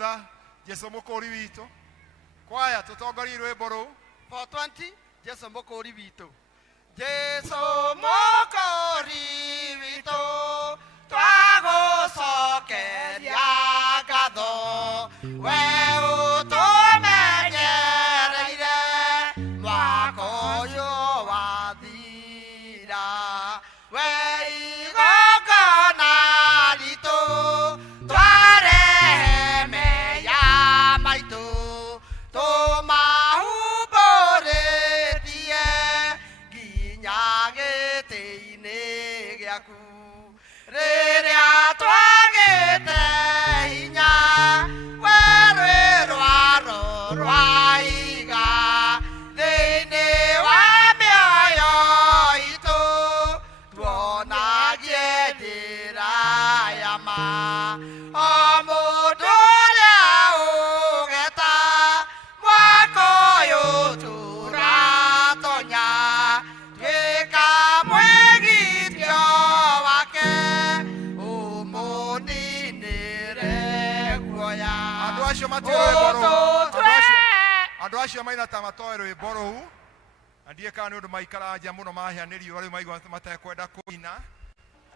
thutha Jesu mukuri witu kwaya tutongorie rwimbo ru 420 Jesu mukuri witu Jesu mukuri witu twagucokeria ngatho we utumenyereire mwaka uyu wathira we igongona ritu twarehe meya maitu tumahumburithiye nginya gĩtĩ-inĩ gĩaku rĩrĩa twagĩte hinya we rwĩ rwaro rwa iga thĩinĩ wa mĩoyo itũ tuonagie njĩra ya ma o mũndũ ũrĩa ũgeta mwaka ũyũ tũratonya twĩka mwĩgithio wake ũmũninĩre guoya andu acio matiũĩ rwĩmbo rũu andu acio maina ta matoĩ rwĩmbo rũu na ndiĩ kana nĩ ũndũ maikara nja mũno mahĩa nĩ riũa rĩu maigua matekwenda kũina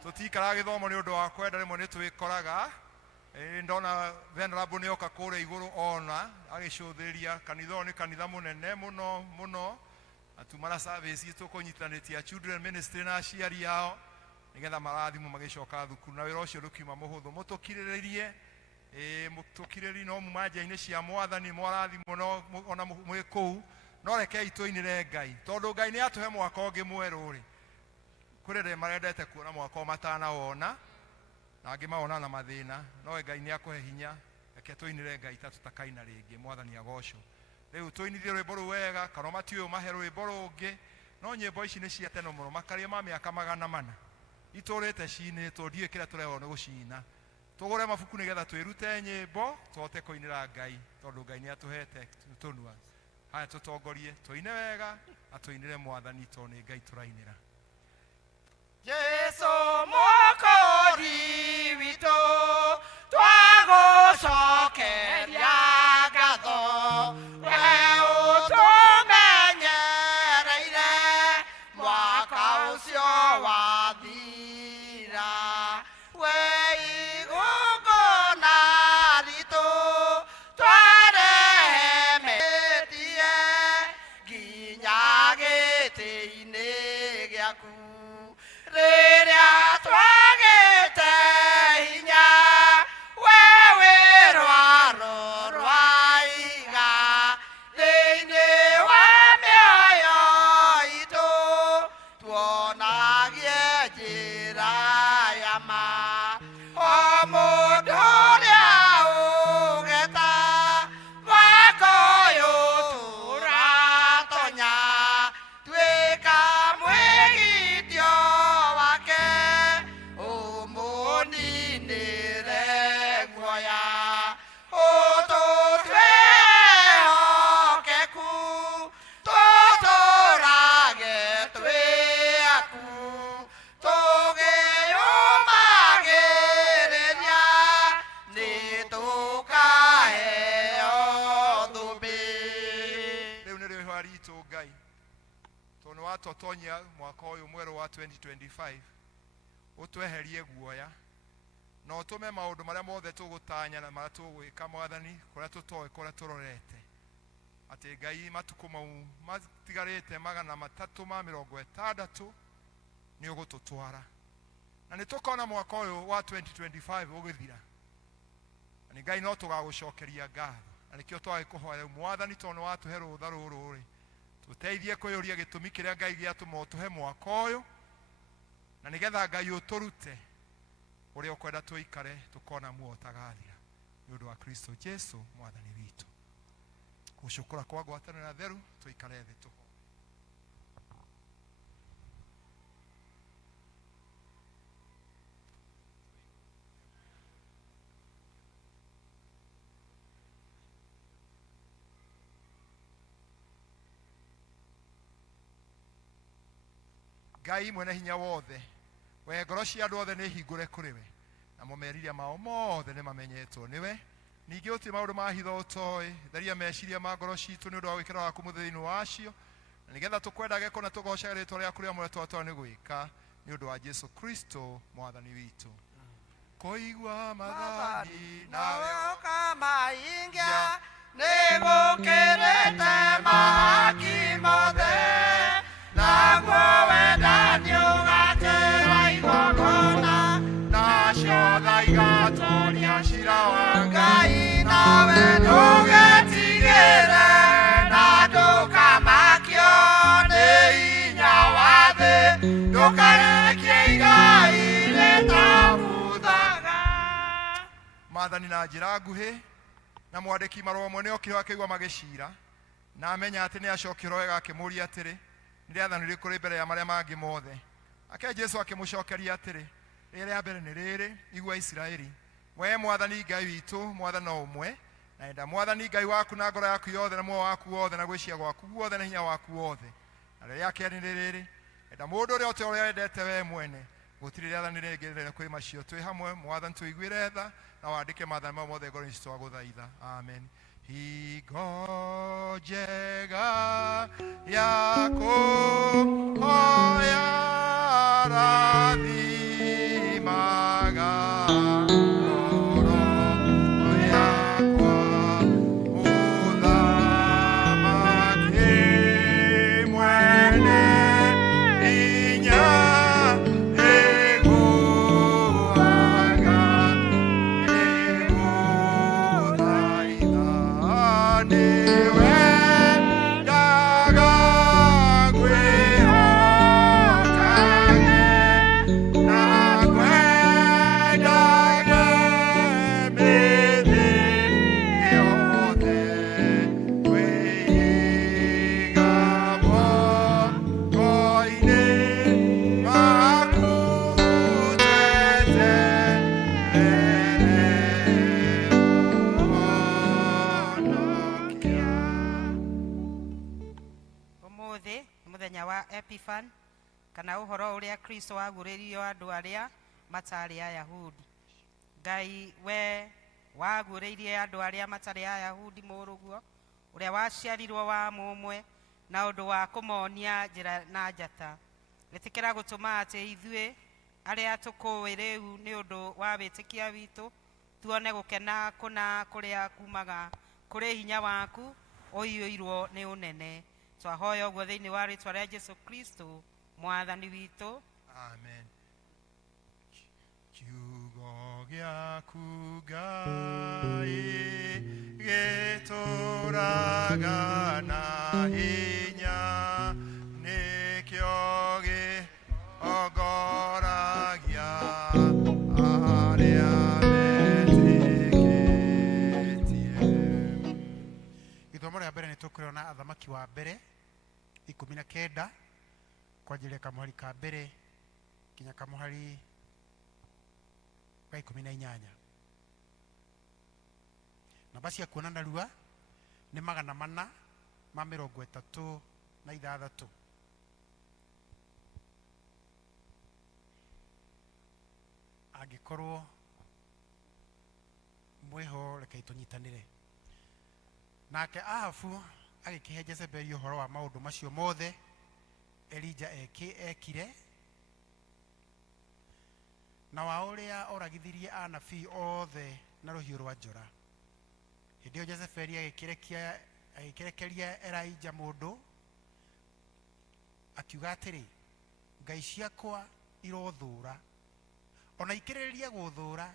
tũtikaraga gĩthomo nĩ ũndũ wa kwenda rĩmwe nĩ twĩkoraga ndona venerable nĩ oka kũrĩa igũrũ ona agĩcũthĩria kanitha ũyũ nĩ kanitha mũnene mũno mũno atumana service tũkũnyitanĩtie children ministry na aciari ao nĩgetha marathimwo magĩcoka thukuru na wĩra ũcio ndũkiuma mũhũthũ mũtũkirĩrĩrie mũtũkirĩrĩrie no mumanja-inĩ cia mwathani mwarathimwo no ona mwĩ kũu no rekei tũinĩre Ngai tondũ Ngai nĩ atũhe mwaka ũngĩ mwerũ rĩ kũrĩ rĩ marendete kuona mwaka o matanawona na angĩ mawona na mathĩna no Ngai nĩ akũhe hinya reke tũinĩre Ngai ta tũtakaina rĩngĩ mwathani agocwo rĩu tũinithie rwĩmbo rũu wega kana matiũĩ mahe rwĩmbo rũngĩ no nyĩmbo ici nĩ cia tene mũno makaria ma mĩaka 400 itũrĩte cinĩtwo ndiũĩ kĩrĩa tũrehwo nĩ gũcina tũgũre mabuku nĩgetha twĩrute nyĩmbo tũhote kũinĩra Ngai tondũ Ngai nĩ atũhete tũnua haya tũtongorie tũine wega na tũinĩre mwathani tondũ nĩ Ngai tũrainĩra Jesu mukuri witu twagucokeria ngatho we utumenyereire mwaka ũcio wathira we igongona ritu twarehemetie nginya gĩtĩ-inĩ gĩaku rĩrĩa twagĩte hinya we wĩ rwaro rwa iga thĩinĩ wa mĩoyo itũ tuonagie njĩra ya ma o mũndũ ũrĩa ũgeta mwaka ũyũ tũratonya twĩka mwĩgithio wake ũmũninĩre guoya ũtũtwĩhokeku tũtũrage twĩ aku tũgĩyũmagĩrĩria nĩ tũkaheo thũmbĩ rĩu nĩ rĩo ihũa ritũ Ngai tondũ watotonyia mwaka ũyũ mwerũ wa 2025 ũtweherie guoya na ũtũme maũndũ marĩa mothe tũgũtanya na marĩa tũgwĩka mwathani kũrĩa tũtoĩ kũrĩa tũrorete atĩ Ngai matukũ mau matigarĩte 360 nĩ ũgũtũtwara na nĩ tũkona mwaka ũyũ wa 2025 ũgĩthira na Ngai no tũgagũcokeria ngatho na nĩkĩo twagĩkũhoya mwathani tondũ watũhe rũtha rũrũ rĩ tũteithie kwĩyũria gĩtũmi kĩrĩa Ngai gĩatũma ũtũhe mwaka ũyũ na nĩgetha Ngai ũtũrute ũrĩa ũkwenda tũikare tũkona muoyo ũtagathira nĩ ũndũ wa Kristo Jesu mwathani witũ gũcũkũra kwa ngwatanĩro theru tũikare thĩ tũho Ngai mwene hinya wothe we ngoro cia andũ othe nĩ hingũre kũrĩ we na mũmeriria mao mothe nĩ mamenyetwo nĩwe ningĩ ũtirĩ maũndũ ma hitho ũtoĩ, theria meciria ma ngoro citũ nĩ ũndũ wa gwĩkĩra waku mũthĩ-inĩ wacio, na nĩgetha tũkwendage kũna tũgocage rĩtwa rĩaku rĩa mũrĩa twatwara nĩ gwĩka nĩ ũndũ wa Jesu Kristo mwathani witũ. Kũigua mathani nawe ũkamahingia nĩgũkĩrĩte mahaki mothe, naguo wendani ũgakĩra igongona, nacio tha igatũũria cira wa Ngai, nawe ndũgetigĩre na ndũkamakio nĩ hinya wa thĩ, ndũkarekie igai rĩtabuthaga. Maathani na njĩra nguhĩ, na mwandĩki marũa mwene okĩrwo akĩigua magĩcira, na amenya atĩ nĩ acokio wega akĩmũria atĩrĩ, nĩ rĩathani rĩrĩkũ rĩ mbere ya marĩa mangĩ mothe? Ake Jesu akĩmũcokeria atĩrĩ, rĩrĩa rĩa mbere nĩ rĩrĩ, igua Isiraeli, wee Mwathani Ngai witũ, Mwathani ũmwe, na enda Mwathani Ngai waku na ngoro yaku yothe na muoyo waku wothe na gwĩciria gwaku guothe na hinya waku wothe. Na rĩrĩa kerĩ nĩ rĩrĩ, enda mũndũ ũrĩa ũrĩa wendete wee mwene. Gũtirĩ rĩathani rĩngĩ rĩrĩa kwĩ macio twĩ hamwe, Mwathani tũiguĩre tha na wandĩke maathani mau mothe ngoro-inĩ citũ twagũthaitha. Amen. Hingo njega ya kũhoya rathimaga ngoro yakwa, mũthamaki mwene hinya ĩguaga ĩgũthaitha, nĩwe ndaga ngwĩhokage na ngwendage mĩthĩ yothe, kwĩiga moko-inĩ maku tweterere ũhonokia. Ũmũthĩ mũthenya wa Epiphan, kana ũhoro ũrĩa Kristo wagurĩririo andũ arĩa matarĩ Ayahudi. Ngai we wagurĩirie andũ arĩa matarĩ Ayahudi mũrũguo, ũrĩa waciarirwo wa mũmwe na ũndũ wa kũmonia njĩra na njata. Gĩtĩkĩra gũtũma atĩ ithuĩ arĩa tũkũĩ rĩu nĩ ũndũ wa wĩtĩkia witũ, tuone gũkena kũna kũrĩa kumaga kũrĩ hinya waku ũiyũirwo nĩ ũnene. Twahoya ũguo thĩinĩ wa rĩtwa rĩa Jesu Kristo mwathani witũ. Amen. Kiugo gĩaku Ngai gĩtũũraga na hinya, nĩkĩo gĩongoragia arĩa metĩkĩtie. Ithomo rĩa mbere nĩ tũkũrĩona athamaki wa mbere 19 kwanjĩrĩria kamũhari ka mbere kinya kamũhari ka 18. Namba cia kuona narua nĩ 436. Angĩkorwo mwĩho reke tũnyitanĩre. Nake Ahabu agĩkĩhe Jezebeli ũhoro wa maũndũ macio mothe Elija ekire, na wa ũrĩa oragithirie anabii othe na rũhiũ rwa njora. Hĩndĩ ĩyo Jezebeli agĩkĩrekeria Elija mũndũ, akiuga atĩrĩ, ngai ciakwa irothũũra, ona ikĩrĩrĩria gũthũũra,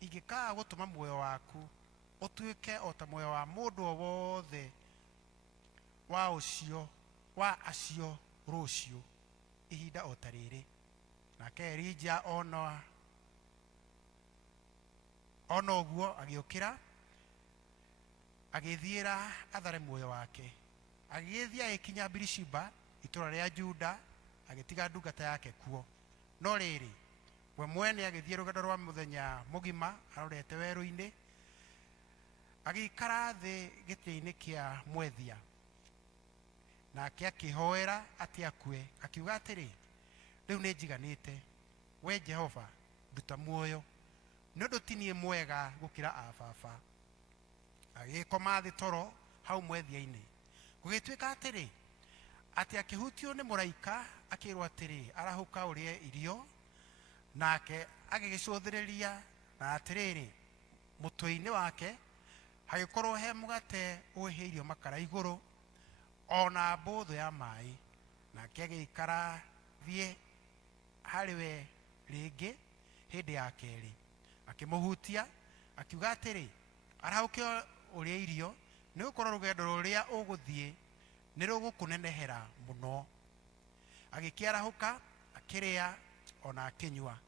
ingĩkaga gũtũma muoyo waku ũtuĩke o ta muoyo wa mũndũ o wothe wa acio rũciũ ihinda o ta rĩrĩ. Nake Elija ona ũguo agĩũkĩra agĩthiĩra athare muoyo wake, agĩgĩthiĩ agĩkinya Birishiba itũũra rĩa Juda, agĩtiga ndungata yake kuo. No rĩrĩ, we mwene agĩthiĩ rũgendo rwa mũthenya mũgima arorete werũ-inĩ, agĩikara thĩ gĩtĩ-inĩ kĩa mwethia, nake akĩhoera atĩ akue, akiuga atĩrĩ, rĩu nĩ njiganĩte, we Jehova nduta muoyo, nĩ ũndũ ti niĩ mwega gũkĩra ababa, agikoma thi toro hau mwethia-ini gugituika atiri ati akihutio ni muraika akirwo atiri arahuka urie irio nake agigicuthiriria na atiriri mutwe-ini wake hagikorwo he mugate uhiirio makara iguru ona mbuthu ya mai nake agikara thie hariwe ringi hindi ya keri akimuhutia akiuga atiri arahuke urie irio ni gukorwo rugendo ruria uguthie ni rugukunenehera muno agikiarahuka akiria ona akinyua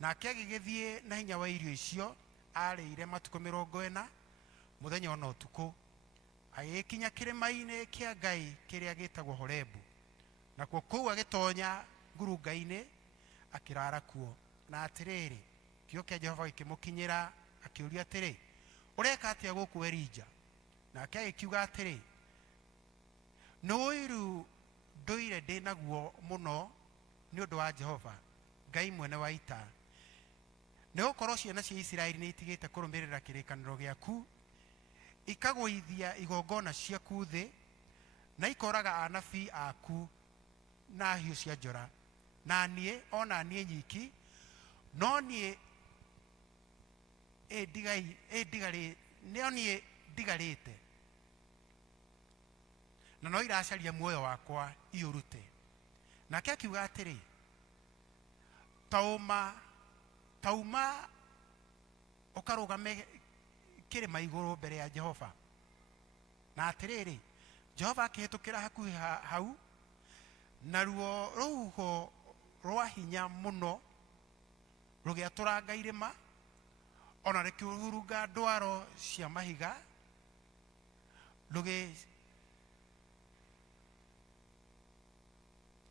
nake agigithie na hinya wa irio icio arire matuko 40 muthenya ona utuku agikinya kirima-ini kia Ngai kiria gitagwo Horebu na kuu agitonya ngurunga-ini akirara kuo na atiriri kio kia Jehova gikimukinyira akiuria atiri ureka atia guku Elija nake agikiuga atiri noiru ndoire ndinaguo muno ni undu wa Jehova Ngai mwene wa ita ni gukorwo ciana cia Isiraeli ni itigite kurumirira kirikaniro giaku ikagwithia igongona ciaku thi na ikoraga anabii aku na hiũ cia njora na nie ona nie nyiki no nie ndigarite na no iracaria muoyo wakwa iurute nake akiuga atiri tauma ukarugame kirima iguru mbere ya Jehova na atiriri Jehova akihitukira hakuhi hau na ruo ruho rwa hinya muno rugiaturanga irima ona rikiurunga ndwaro cia mahiga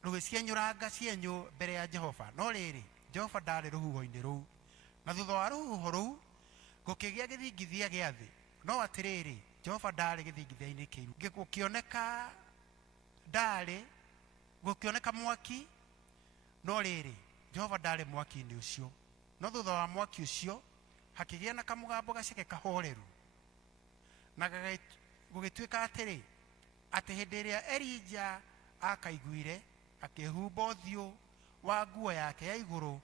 rugicienyuranga cienyu mbere ya Jehova no riri Jehova ndari ruhuho-ini ruu na thutha wa ruhuho ruu gukigia githingithia gia thi no atiriri Jehova ndari githingithia-ini kiu gikioneka ndari gukioneka mwaki no riri Jehova ndari mwaki-ini ucio no thutha wa mwaki ucio hakigia na kamugambo gaceke kahoreru na gugituika atiri ati hindi iria Elija akaiguire akihumba uthio wa nguo yake ya iguru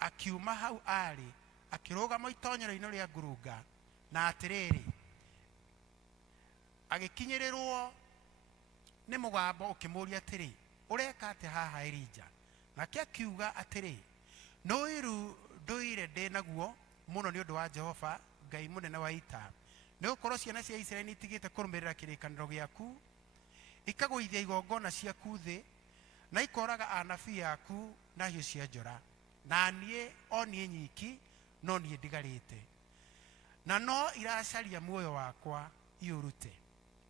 akiuma hau ari akirugama itonyero-ini ria ngurunga na atiriri agikinyirirwo ni mugambo ukimuria atiri ureka ati haha Elija nake akiuga atiri noiru nduire ndinaguo muno ni undu wa Jehova Ngai munene wa ita ni gukorwo ciana cia Isiraeli itigite kurumirira kirikaniro giaku ikagwithia igongona ciaku thi na ikoraga anabii aku na hiũ cia njora na nie onie nyiki no nie ndigarite na no iracaria muoyo wakwa iurute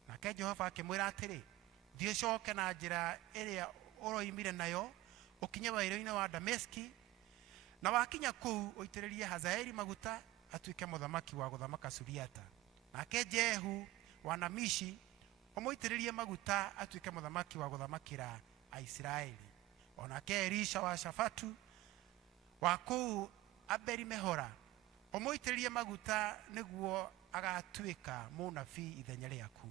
nake Jehova akimwira atiri thie coke na njira iria uroimire nayo ukinye wairo-ini wa Dameski na wakinya kuu uitiririe Hazaeli maguta atuike muthamaki wa guthamaka Suriata nake Jehu wa Namishi umuitiririe maguta atuike muthamaki wa guthamakira Aisraeli onake Elisha wa Shafatu wa kuu Abeli Mehora umuitiririe maguta niguo agatuika munabii ithenya riaku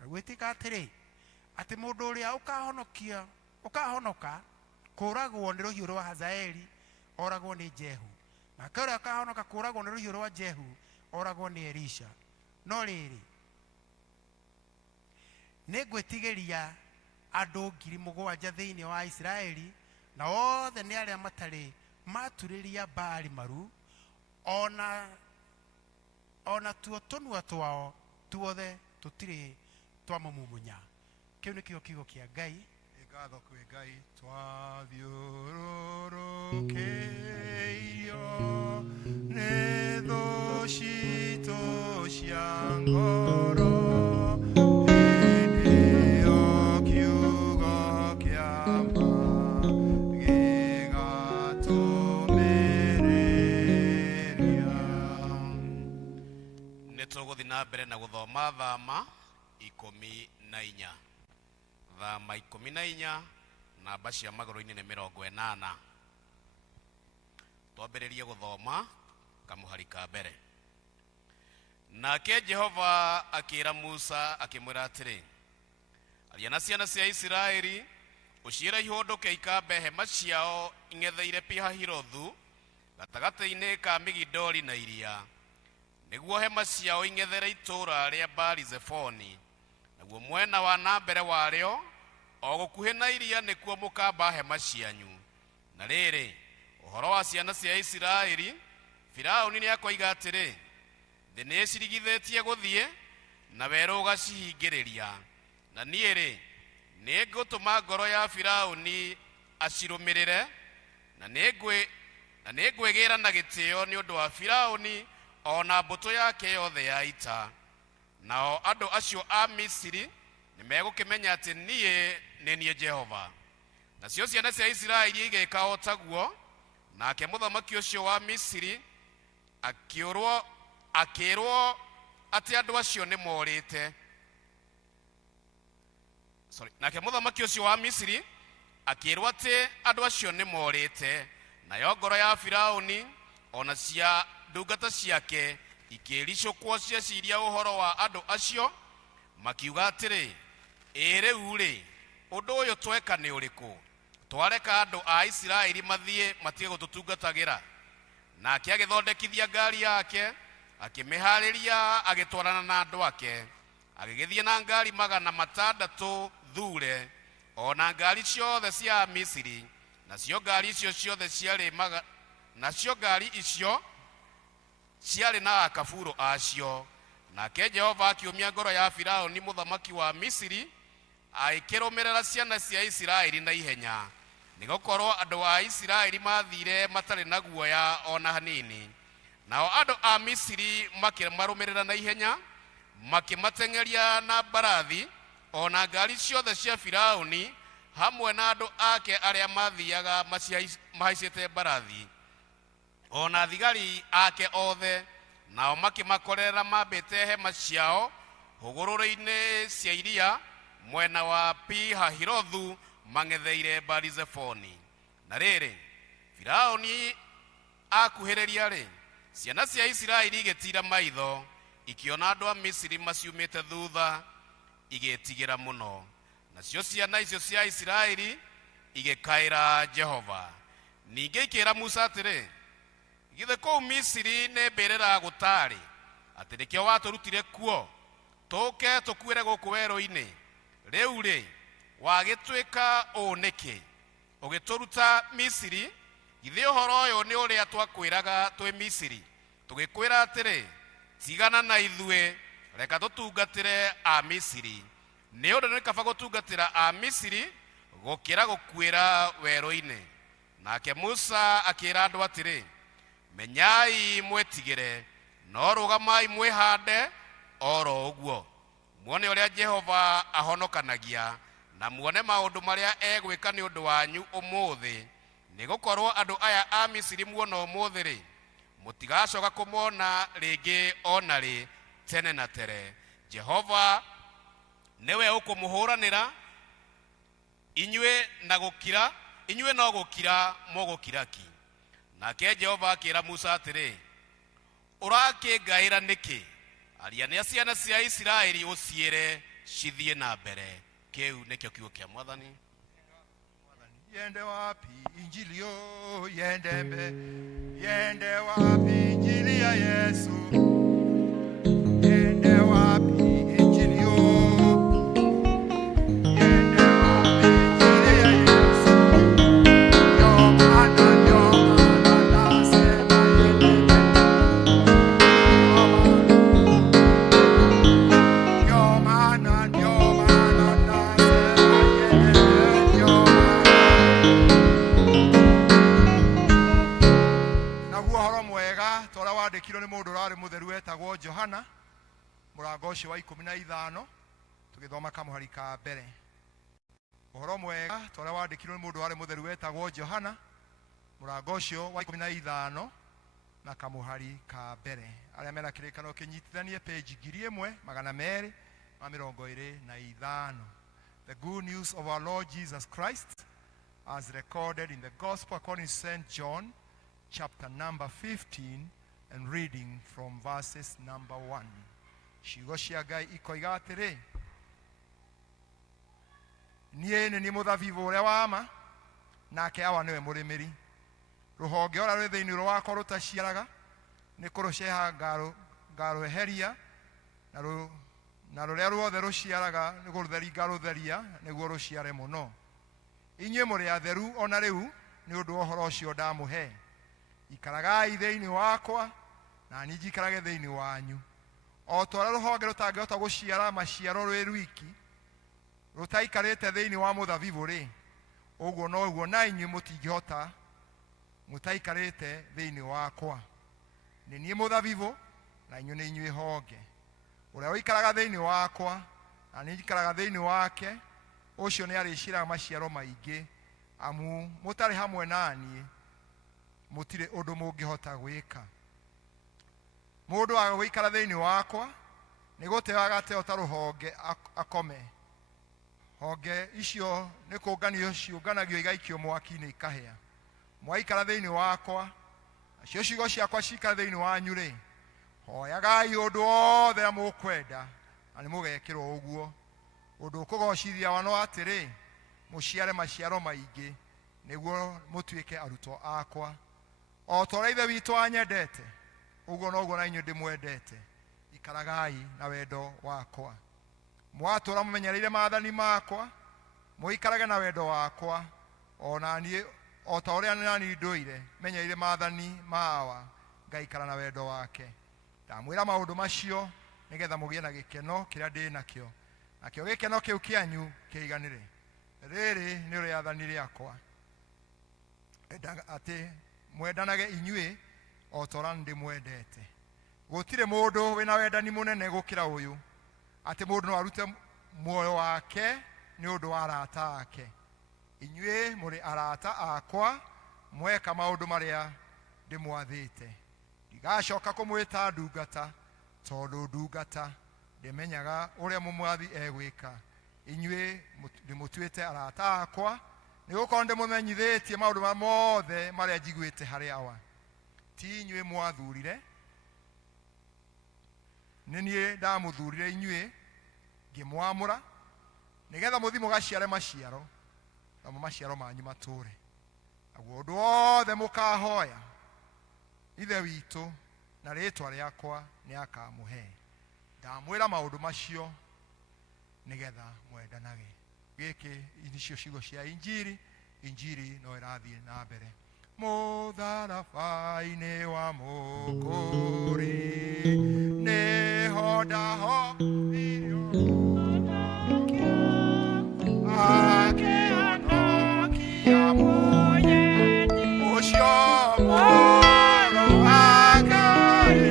na gwitika atiri ati mundu uria ukahonoka kuragwo ni ruhiũ rwa Hazaeli oragwo ni Jehu na kare akahonoka kuragwo ni ruhiũ rwa Jehu oragwo ni Elisha no riri nigwitigeria andu 7,000 thiini wa Isiraeli na othe ni aria matari maturiria Baali maru ona tuo tunua twao tuothe tutiri twamumumunya kiu nikio kiugo kia Ngai ngatho kwi Ngai twathiũrũrũkĩirio nĩ thũ citũ cia ngoro hĩndĩ ĩyo kiugo kĩa ma gĩgatũmĩrĩria. Nĩtũgũthiĩ na mbere na gũthoma Thama 14 Thama 14 namba cia magũrũ-inĩ nĩ 80. Twambĩrĩrie gũthoma kamũhari ka mbere. Nake Jehova akĩra Musa akĩmwĩra atĩrĩ, aria na ciana cia Isiraeli ũciĩre ihũndũke ikambe hema ciao ing'etheire Pi-Hahirothu gatagatĩ-inĩ ka Migidoli na iria, nĩguo hema ciao ing'ethere itũũra rĩa Baali-Zefoni, naguo mwena wa na mbere warĩo o gũkuhĩ na iria nĩkuo mũkamba hema cianyu. Na rĩrĩ, ũhoro wa ciana cia Isiraeli, Firaũni nĩakoiga atĩrĩ, thĩ nĩĩcirigithĩtie gũthiĩ na werũ ũgacihingĩrĩria, na niĩ-rĩ, nĩngũtũma ngoro ya Firaũni acirũmĩrĩre, na nĩngwĩgĩra na gĩtĩo nĩ ũndũ wa Firaũni o na mbũtũ yake yothe ya ita. Nao andũ acio a Misiri nĩmegũkĩmenya atĩ nĩ niĩ Jehova. Nacio ciana cia Isiraeli igĩka o taguo, nake mũthamaki ũcio wa Misiri akĩrwo atĩ andũ acio nĩ morĩte. Nake mũthamaki ũcio wa Misiri akĩrwo atĩ andũ acio nĩ morĩte, nayo ngoro ya Firaũni ona cia ndungata ciake ikĩricũkwo cieciria ũhoro wa andũ acio, makiuga atĩrĩ, rĩu-rĩ, ũndũ ũyũ tweka nĩ ũrĩkũ? Twareka andũ a Isiraeli mathiĩ matige gũtũtungatagĩra. Nake agĩthondekithia ngari yake, akĩmĩharĩria agĩtwarana na andũ ake, agĩgĩthiĩ na ngari 600 thure, ona ngari ciothe cia Misiri, nacio ngari icio ciothe ciarĩ na akaburo acio. Nake Jehova akiumia ngoro ya Firaũni mũthamaki wa Misiri agĩkĩrũmĩrĩra ciana cia Isiraeli na ihenya, nĩgũkorwo andũ a Isiraeli mathire matarĩ na guoya ona hanini. Nao andũ a Misiri makĩmarũmĩrĩra na ihenya, makĩmateng'eria na mbarathi ona ngari ciothe cia Firaũni, hamwe na andũ ake arĩa mathiaga mahaicĩte mbarathi, ona thigari ake othe. Nao makĩmakorera mambĩte hema ciao hũgũrũrũ-inĩ cia iria mwena wa Pi-Hahirothu mang'etheire Baali-Zefoni. Na rĩrĩ, Firaũni akuhĩrĩria-rĩ, ciana cia Isiraeli igĩtira maitho, ikiona andũ a Misiri maciumĩte thutha, igĩtigĩra mũno. Nacio ciana icio cia Isiraeli igĩkaĩra Jehova. Ningĩ ikĩra Musa atĩrĩ, githĩ kũu Misiri nĩ mbĩrĩra gũtarĩ, atĩ nĩkĩo watũrutire kuo tũke tũkuĩre gũkũ werũ-inĩ? Rĩu-rĩ, wagĩtuĩka ũũ nĩkĩ ũgĩtũruta Misiri? Githĩ ũhoro ũyũ nĩ ũrĩa twakwĩraga twĩ Misiri, tũgĩkwĩra atĩrĩ, tigana na ithuĩ, reka tũtungatĩre a Misiri? Nĩ ũndũ nĩ kaba gũtungatĩra a Misiri gũkĩra gũkuĩra werũ-inĩ. Nake Musa akĩra andũ atĩrĩ, menyai mwĩtigĩre, no rũgamai mwĩhande oro ũguo, muone ũrĩa Jehova ahonokanagia, na muone maũndũ marĩa egwĩka nĩ ũndũ wanyu ũmũthĩ, nĩgũkorwo andũ aya a Misiri muona ũmũthĩ-rĩ, mũtigacoka kũmona rĩngĩ ona rĩ tene na tere. Jehova nĩwe ũkũmũhũranĩra, inyuĩ no gũkira mũgũkira ki. Nake Jehova akĩra Musa atĩrĩ, ũrakĩngaĩra nĩkĩ? Aria na ciana cia Isiraeli ũciĩre cithiĩ na mbere. Kĩu nĩkĩo kiugo kĩa Mwathani. Yende wapi injili yo, yende wapi injili ya Yesu, yende wapi injili yo, yende wapi injili ya Yesu, yo mana nasema yende, yo mana nasema yende, yo tora wandĩkirwo nĩ mũndũ ũrarĩ mũtheru wetagwo Johana, mũrango ũcio wa 15, tũgĩthoma kamũhari ka mbere. Ũhoro mwega tora wandĩkirwo nĩ mũndũ ũrarĩ mũtheru wetagwo Johana, mũrango ũcio wa 15 na kamũhari ka mbere. Arĩa mena kĩrĩkanĩro kĩnyitithanie page 1225. The good news of our Lord Jesus Christ as recorded in the Gospel according to St. John, chapter number 15, and reading from verses number 1. ciugo cia Ngai ikoiga atĩrĩ, niĩ nĩ niĩ mũthabibũ ũrĩa wa ma, nake Hawa nĩwe mũrĩmĩri. Rũhonge ũrĩa rwĩ thĩinĩ rwakwa rũtaciaraga nĩ kũrũceha ngarweheria, na rũrĩa ruothe rũciaraga nĩ kũrũtheri ngarũtheria nĩguo rũciare mũno. Inyuĩ mũrĩ atheru ona rĩu nĩ ũndũ wa ũhoro ũcio ndamũhe. Ikaragai thĩinĩ wakwa na niĩ njikarage thĩinĩ wanyu. O ta ũrĩa rũhonge rũtangĩhota gũciara maciaro rwĩ rwiki rũtaikarĩte thĩinĩ wa mũthabibũ-rĩ, ũguo noguo na inyuĩ mũtingĩhota mũtaikarĩte thĩinĩ wakwa. Nĩ niĩ mũthabibũ na inyuĩ nĩ inyuĩ honge. Ũrĩa ũikaraga thĩinĩ wakwa na niĩ njikaraga thĩinĩ wake, ũcio nĩ arĩciaraga maciaro maingĩ, amu mũtarĩ hamwe na niĩ mũtirĩ ũndũ mũngĩhota gwĩka. Mũndũ wa gũikara thĩinĩ wakwa nĩ gũteo agateo ta rũhonge akome. Honge icio nĩ kũnganio ciũnganagio igaikio mwaki-inĩ ikahĩa. Mwaikara thĩinĩ wakwa, nacio ciugo ciakwa cikara thĩinĩ wanyu-rĩ, hoyagai ũndũ wothe ũrĩa mũkwenda na nĩ mũgekĩrwo ũguo. Ũndũ ũkũgocithia wano atĩrĩ, mũciare maciaro maingĩ nĩguo mũtuĩke arutwo akwa. O ta ũrĩa Ithe witũ anyendete, ũguo noguo na inyuĩ ndĩmwendete. Ikaragai na wendo wakwa. Mwatũũra mũmenyereire maathani makwa, mũikarage na wendo wakwa, ona niĩ o ta ũrĩa nani ndũire menyereire maathani ma Hawa, ngaikara na wendo wake. Ndamwĩra maũndũ macio nĩgetha mũgĩe na gĩkeno kĩrĩa ndĩ nakĩo, nakĩo gĩkeno kĩu kĩanyu kĩiganĩre. Rĩrĩ nĩ rĩathani rĩakwa, atĩ mwendanage inyuĩ o ta ũrĩa ndĩmwendete. Gũtirĩ mũndũ wĩna wendani mũnene gũkĩra ũyũ, atĩ mũndũ no arute muoyo wake nĩ ũndũ wa arata ake. Inyuĩ mũrĩ arata akwa, mweka maũndũ marĩa ndĩmwathĩte. Ndigacoka kũmwĩta ndungata, tondũ ndungata ndĩmenyaga ũrĩa mũmwathi egwĩka. Inyuĩ ndĩmũtuĩte arata akwa nĩgũkorwo ndĩmũmenyithĩtie maũndũ marĩa mothe marĩa njiguĩte harĩ Hawa. Ti inyuĩ mwathurire, nĩ niĩ ndamũthurire inyuĩ ngĩmwamũra nĩgetha mũthiĩ mũgaciare maciaro, namo maciaro manyu matũũre. Naguo ũndũ wothe mũkahoya Ithe witũ na rĩĩtwa rĩakwa nĩ akamũhe. Ndamwĩra maũndũ macio nĩgetha mwendanage. Gĩkĩ icio ciugo cia injiri, injiri no ĩrathiĩ na mbere. Mũtharaba-inĩ wa Mũkũri nĩho ndahofirio akĩhonokia mũnyeni ũcio mũro wa Ngai,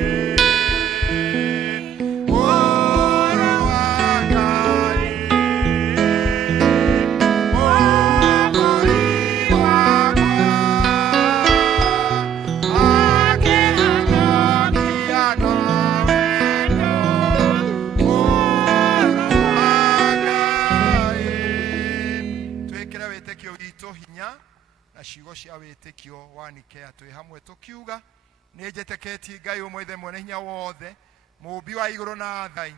mũro wa Ngai, mũkũri wakwa akĩhonokia na wendo, mũro wa Ngai. Twĩkĩre wĩtĩkio witũ hinya na ciugo cia wĩtĩkio wa Nikea twĩ hamwe tũkiuga, nĩ njĩtĩkĩtie Ngai ũmwe Ithe mwene hinya wothe, mũũmbi wa igũrũ na thĩ,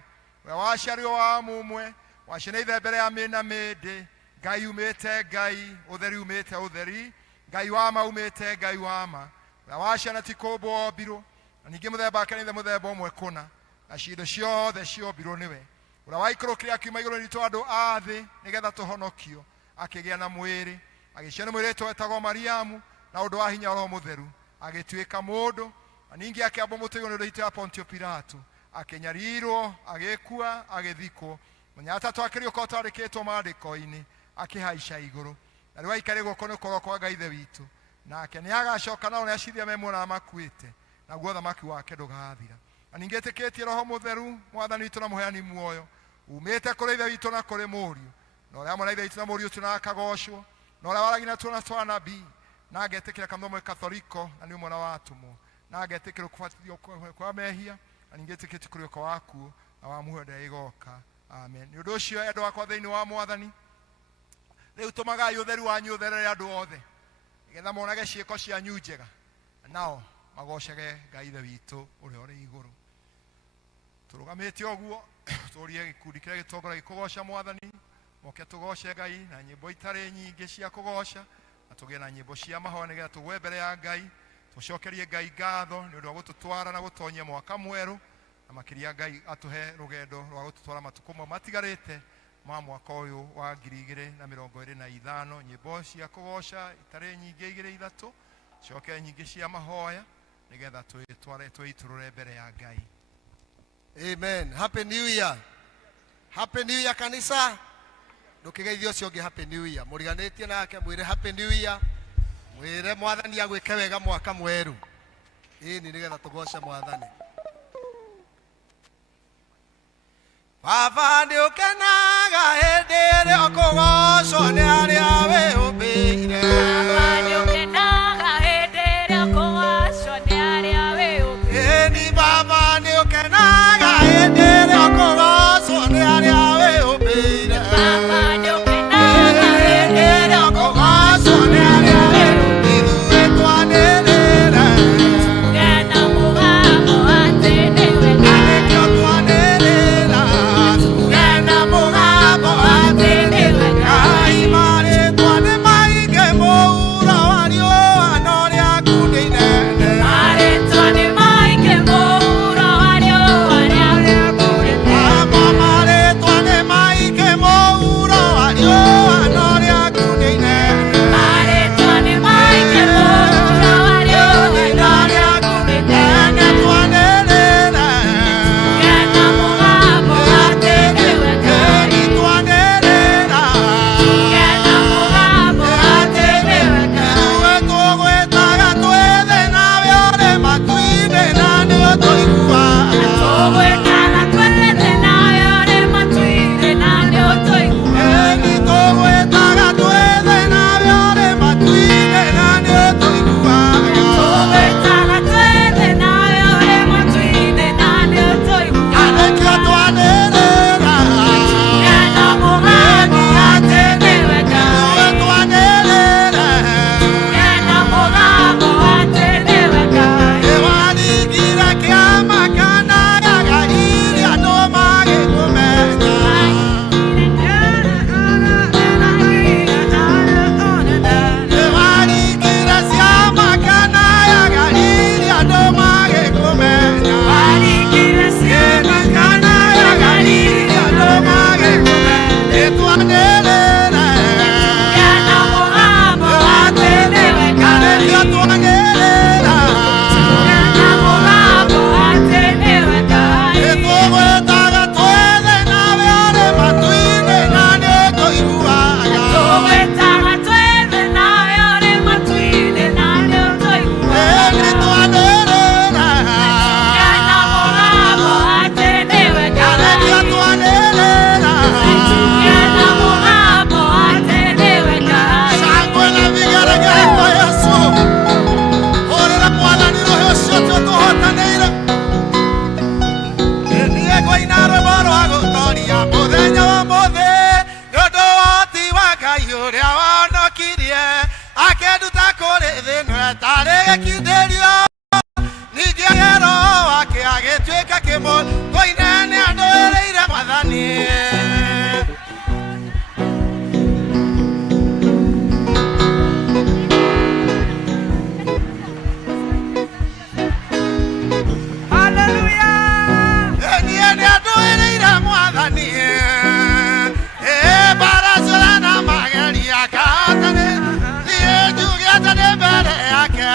we waciarirwo wa mũmwe, waciarwo Ithe mbere ya mĩna mĩndĩ, Ngai umĩte Ngai, ũtheri umĩte ũtheri, Ngai wa ma umĩte Ngai wa ma, we waciarwo ti kũmbwo ombirwo, na ningĩ mũthemba wake nĩ Ithe mũthemba ũmwe kũna, na cindo ciothe ciombirwo nĩwe, ũrĩa waikũrũkire akiuma igũrũ ritũ andũ a thĩ nĩgetha tũhonokio, akĩgĩa na mwĩrĩ, agĩciara mũirĩtu wetagwo Mariamu, na ũndũ wa hinya Roho Mũtheru agĩtuĩka mũndũ, na ningĩ akĩambwo mũtĩ igũrũ nĩ ũndũ witũ ya Pontio Pilato, akĩnyarirwo, agĩkua, agĩthikwo, mũthenya wa gatatũ akĩriũka ũrĩa twandĩkĩtwo maandĩko-inĩ, akĩhaica igũrũ, na rĩu aikarĩire guoko nĩkuo kwa Ngai Ithe witũ, nake nĩ agacoka nao nĩ aciirithia memuonaga makuĩte, naguo ũthamaki wake ndũgathira. Na ningĩ ĩtĩkĩtie Roho Mũtheru, mwathani witũ na mũheani muoyo, umĩte kũrĩ Ithe witũ na kũrĩ Mũriũ, na ũrĩa hamwe na Ithe witũ na Mũriũ ũcio na akagocwo, na ũrĩa waragia na tuona twa anabii, na agetĩkĩra kanitha Katholiko na nĩ ũmwe na watumwo, na agetĩkĩra kubatithio kwa mehia, na ningĩ ĩtĩkĩtie kũriũka wa akuũ na wa muoyo ũrĩa ĩgoka. Amen. Nĩ ũndũ ũcio endwa wakwa thĩinĩ wa Mwathani, rĩu tũmagai ũtheri wanyu ũtherere andũ othe, nĩgetha monage ciĩko cianyu njega, nao magocage Ngai Ithe witũ ũrĩa ũrĩ igũrũ. turugamite oguo turie gikundi kire gitongora gikugoca mwathani moke tugoce Ngai na nyimbo itare nyingi cia kugoca na tugie na nyimbo cia mahoya nigetha tugwe mbere ya Ngai tucokerie Ngai ngatho ni undu wa gututwara na gutonyia mwaka mweru na makiria Ngai atuhe rugendo rwa gututwara matuko matigarite ma mwaka uyu wa 2025 nyimbo cia kugoca itare nyingi igire ithatu coke nyingi cia mahoya nigetha twitware twiturure mbere ya Ngai. Amen. Happy New Year. Happy New Year kanisa. Ndukigeithio cio ngi Happy New Year. Muriganetie nake mwire Happy New Year. Mwire mwathani agwike wega mwaka mweru. Ni nigetha tugoce mwathani. Baba ndi ukenaga hindire okugocwo ni aria we umbire. Baba ndi ukenaga hindire okugocwo ni aria we umbire. Ni baba ndi ukenaga hindire okugocwo ni aria we umbire. Baba ndi ukenaga hindire okugocwo ni aria we umbire. Ithuĩ twanĩrĩra tugena mũgambo atĩ nĩwe Ngai. Twanĩrĩra tugena mũgambo atĩ nĩwe Ngai. Marĩtwa nĩ maingĩ mũhuro wa riũa no rĩaku nĩ inene. Marĩtwa nĩ maingĩ mũhuro wa riũa rĩaku nĩ inene. Marĩtwa nĩ maingĩ mũhuro wa riũa no rĩaku nĩ inene. Marĩtwa nĩ maingĩ mũhuro wa riũa no rĩaku nĩ inene. Twanĩrĩra tugena mũgambo atĩ nĩwe Ngai. Twanĩrĩra tugena mũgambo atĩ nĩwe Ngai. Ithuĩ tũgwĩtaga twĩthĩ nawe ũrĩ matu-inĩ na nĩwe tũiguaga. Tũgwĩtaga twĩthĩ nawe ũrĩ matu-inĩ na nĩwe tũiguaga. Tũgwĩtaga twĩthĩ nawe ũrĩ matu-inĩ na nĩwe tũiguaga. Tũgwĩtaga twĩthĩ nawe ũrĩ matu-inĩ na nĩwe tũiguaga. Nĩkĩo twanĩrĩra tugena mũgambo atĩ nĩwe Ngai. Twanĩrĩra tugena mũgambo atĩ nĩwe Ngai. Nĩwaringire kĩama kana Galili andũ magĩkũmenya. Nĩwaringire ciama kana Galili andũ magĩkũmenya. Ciama kana Galili andũ magĩkũmenya. Nĩtwanĩrĩra tugena mũgambo atĩ nĩwe Ngai. Nĩkĩo twanĩrĩra tugena mũgambo atĩ nĩwe Ngai. Nĩtũgwĩtaga twĩthĩ nawe ũrĩ matu-inĩ na nĩtũiguaga. Tũgwĩtaga twĩthĩ nawe ũrĩ matu-inĩ na nĩtũiguaga. Nĩtwanĩrĩra tugena mũgambo atĩ nĩwe Ngai. Nĩkĩo twanĩrĩra tugena mũgambo atĩ nĩwe Ngai. Shangwe na vigeregere kwa Yesu. Hũrĩra Mwathani roho ũcio tũhotanĩire. Niĩ ngũina rwĩmbo rwa gũtooria mũthenya wa ũmũthĩ nĩ ũndũ wa ũhoti wa Ngai ũrĩa wahonokirie akĩnduta kũrĩ thĩ ĩno ĩtarĩ gĩkindĩrio. Ningĩ Roho wake agĩtuĩka kĩmwe tũine nĩ andũ erĩire Mwathani. Niĩ nĩ andũ erĩire Mwathani. Mbara ciothe na mageria akahotanĩra. Niĩ njugĩte ndĩ mbere yake.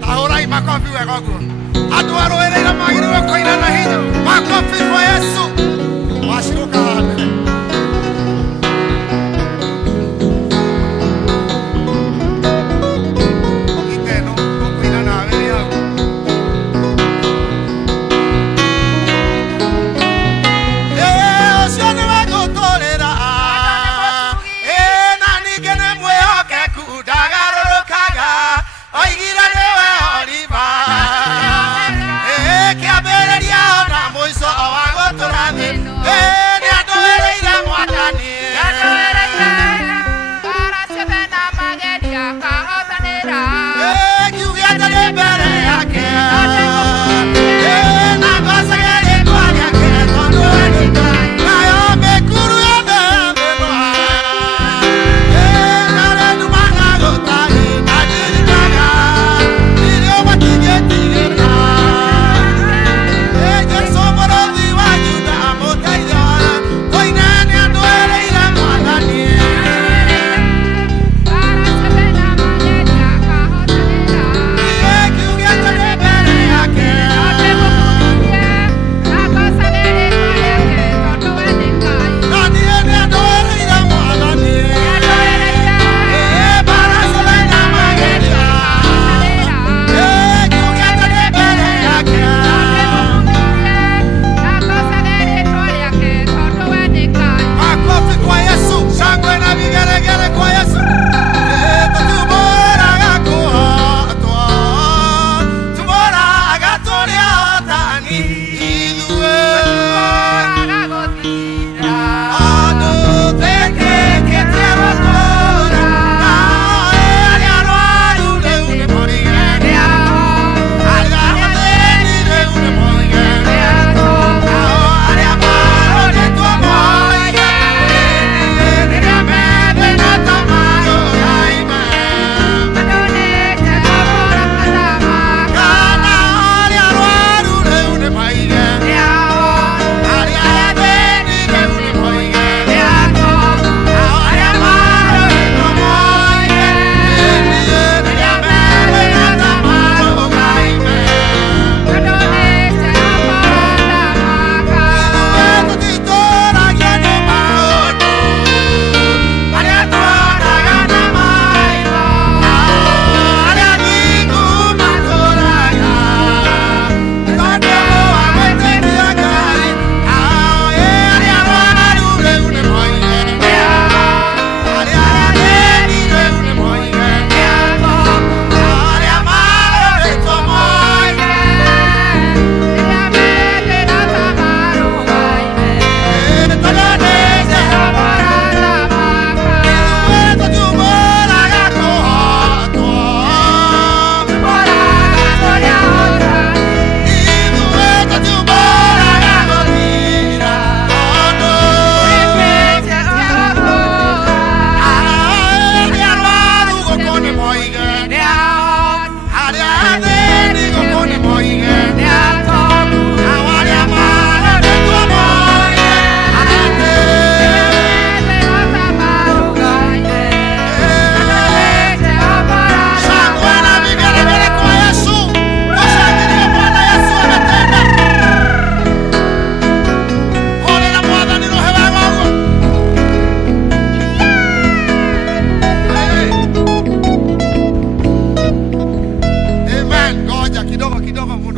Tahũrai makobi wega ũguo. Andũ arũĩrĩire magĩrĩirwo kũina na hinya. Makobi kwa Yesu. Wacirũka haha mbere. Iteno ũkũina nawe nĩ hau. Ũcio nĩwe ngũtũũrĩra. Na ningĩ nĩ mwĩhokeku ndagarũrũkaga. Oigire nĩwe Oliva. Kĩambĩrĩria o na mũico wa gũtũũra thĩ. Nĩ andũ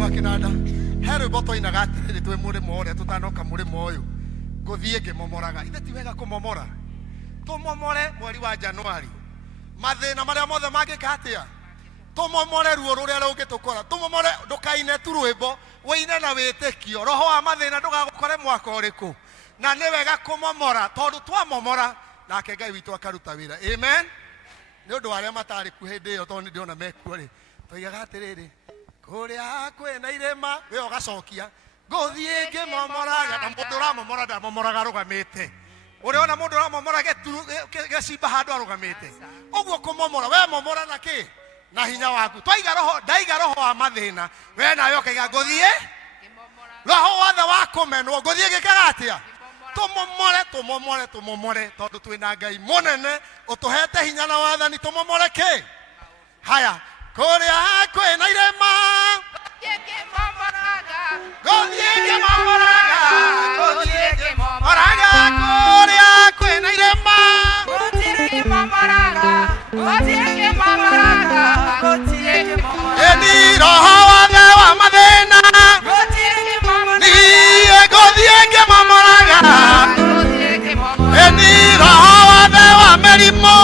rwa kinanda he rwimbo twainaga atiriri twi murimo uria tutanoka murimo uyu nguthie ngimomoraga ithe ti wega kumomora tumomore mweri wa Januari mathina maria mothe mangika atia tumomore ruo ruria rungitukora tumomore ndukaine tu rwimbo wine na witikio roho wa mathina ndugagukore mwaka uriku na ni wega kumomora tondu twamomora nake Ngai witu akaruta wira amen ni undu aria matari ku hindi iyo tondu ndiona mekuo ri toigaga atiriri kuria kwina irima we ugacokia nguthie ngimomoraga na mundu uramomora ndamomoraga rugamite uriona mundu uramomora gecimba handu arugamite uguo kumomora we momora na ki na hinya waku twaiga roho ndaiga roho wa mathina we nayo kaiga nguthie roho wothe wa kumenwo nguthie gikaga atia tumomore tondu twina Ngai munene utuhete hinya na wathani tumomore ki haya kuria kwina irema nguthie ngimomoraga kuria kwina irema eni roho wothe wa mathina niĩ nguthie ngimomoraga eni roho wothe wa mĩrimũ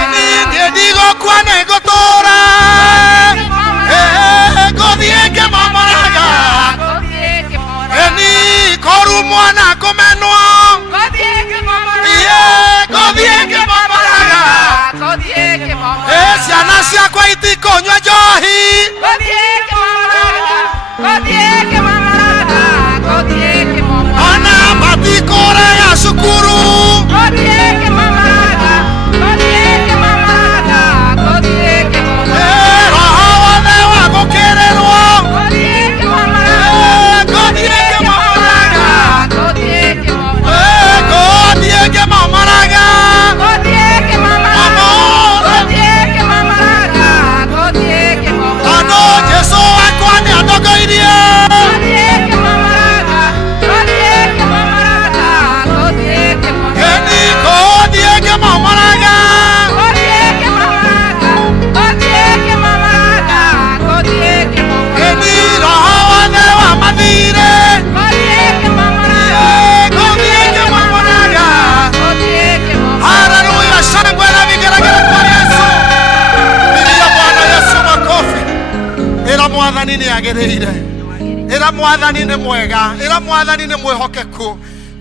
eni ndigũkua nĩ ngũtũũra nguthie ngimomoraga eni kũrumwo na kũmenwo nguthie ngimomoraga ciana ciakwa itikũnyua njohi ona matikũrega cukuru roho wothe wa gũkĩrĩrwo nguthie ngimomoraga nguthie ngimomoraga tondu Jesu wakwa nĩ andongoirie eni nguthie ngimomoraga eni roho wothe wa mathire nguthie ngimomoraga haleluya shangwe na vigeregere kwa Yesu pigia Bwana Yesu makofi ira mwathani ni agiriire ira mwathani ni mwega ira mwathani ni mwihokeku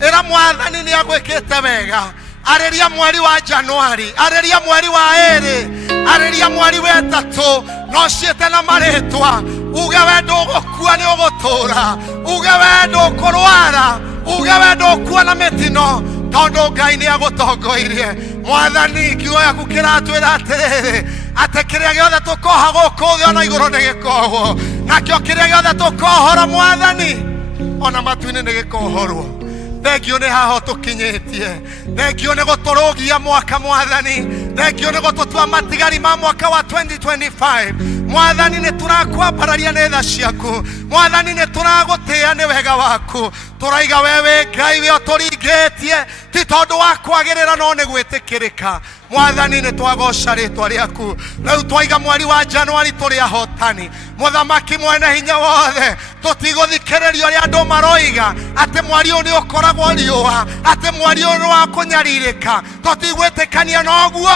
ira mwathani ni agwikite wega ariria mweri wa Januari ariria mweri wa eri ariria mweri wa gatatu no ciete na maritwa uge we ndugukua ni ugutura uge we ndukurwara uge we ndukua na mitino tondu Ngai ni agutongoirie mwathani kiugo giaku kiratwira atiriri ati kiria giothe tukoha guku thĩ ona igũrũ nĩ gĩkohwo nakĩo kiria giothe tukohora mwathani ona matu-inĩ nĩ gĩkohorwo thengio nĩ haha ũtũkinyĩtie thengio nĩ gũtũrũgia mwaka mwathani thengio nĩ gũtũtua matigari ma mwaka wa 2025 mwathani nĩ tũrakwambararia nĩ tha ciaku mwathani nĩ tũragũtĩĩa nĩ wega waku tũraiga wewe Ngai we ũtũringĩtie ti tondũ wa kwagĩrĩra no nĩ gwĩtĩkĩrĩka mwathani nĩ twagoca rĩtwa rĩaku rĩu twaiga mweri wa Januari tũrĩ ahotani mũthamaki mwene hinya wothe tũtigũthikĩrĩrio ũrĩa andũ maroiga atĩ mweri ũyũ nĩ ũkoragwo riũa atĩ mweri ũyũ nĩ wa kũnyarirĩka tũtigwĩtĩkania noguo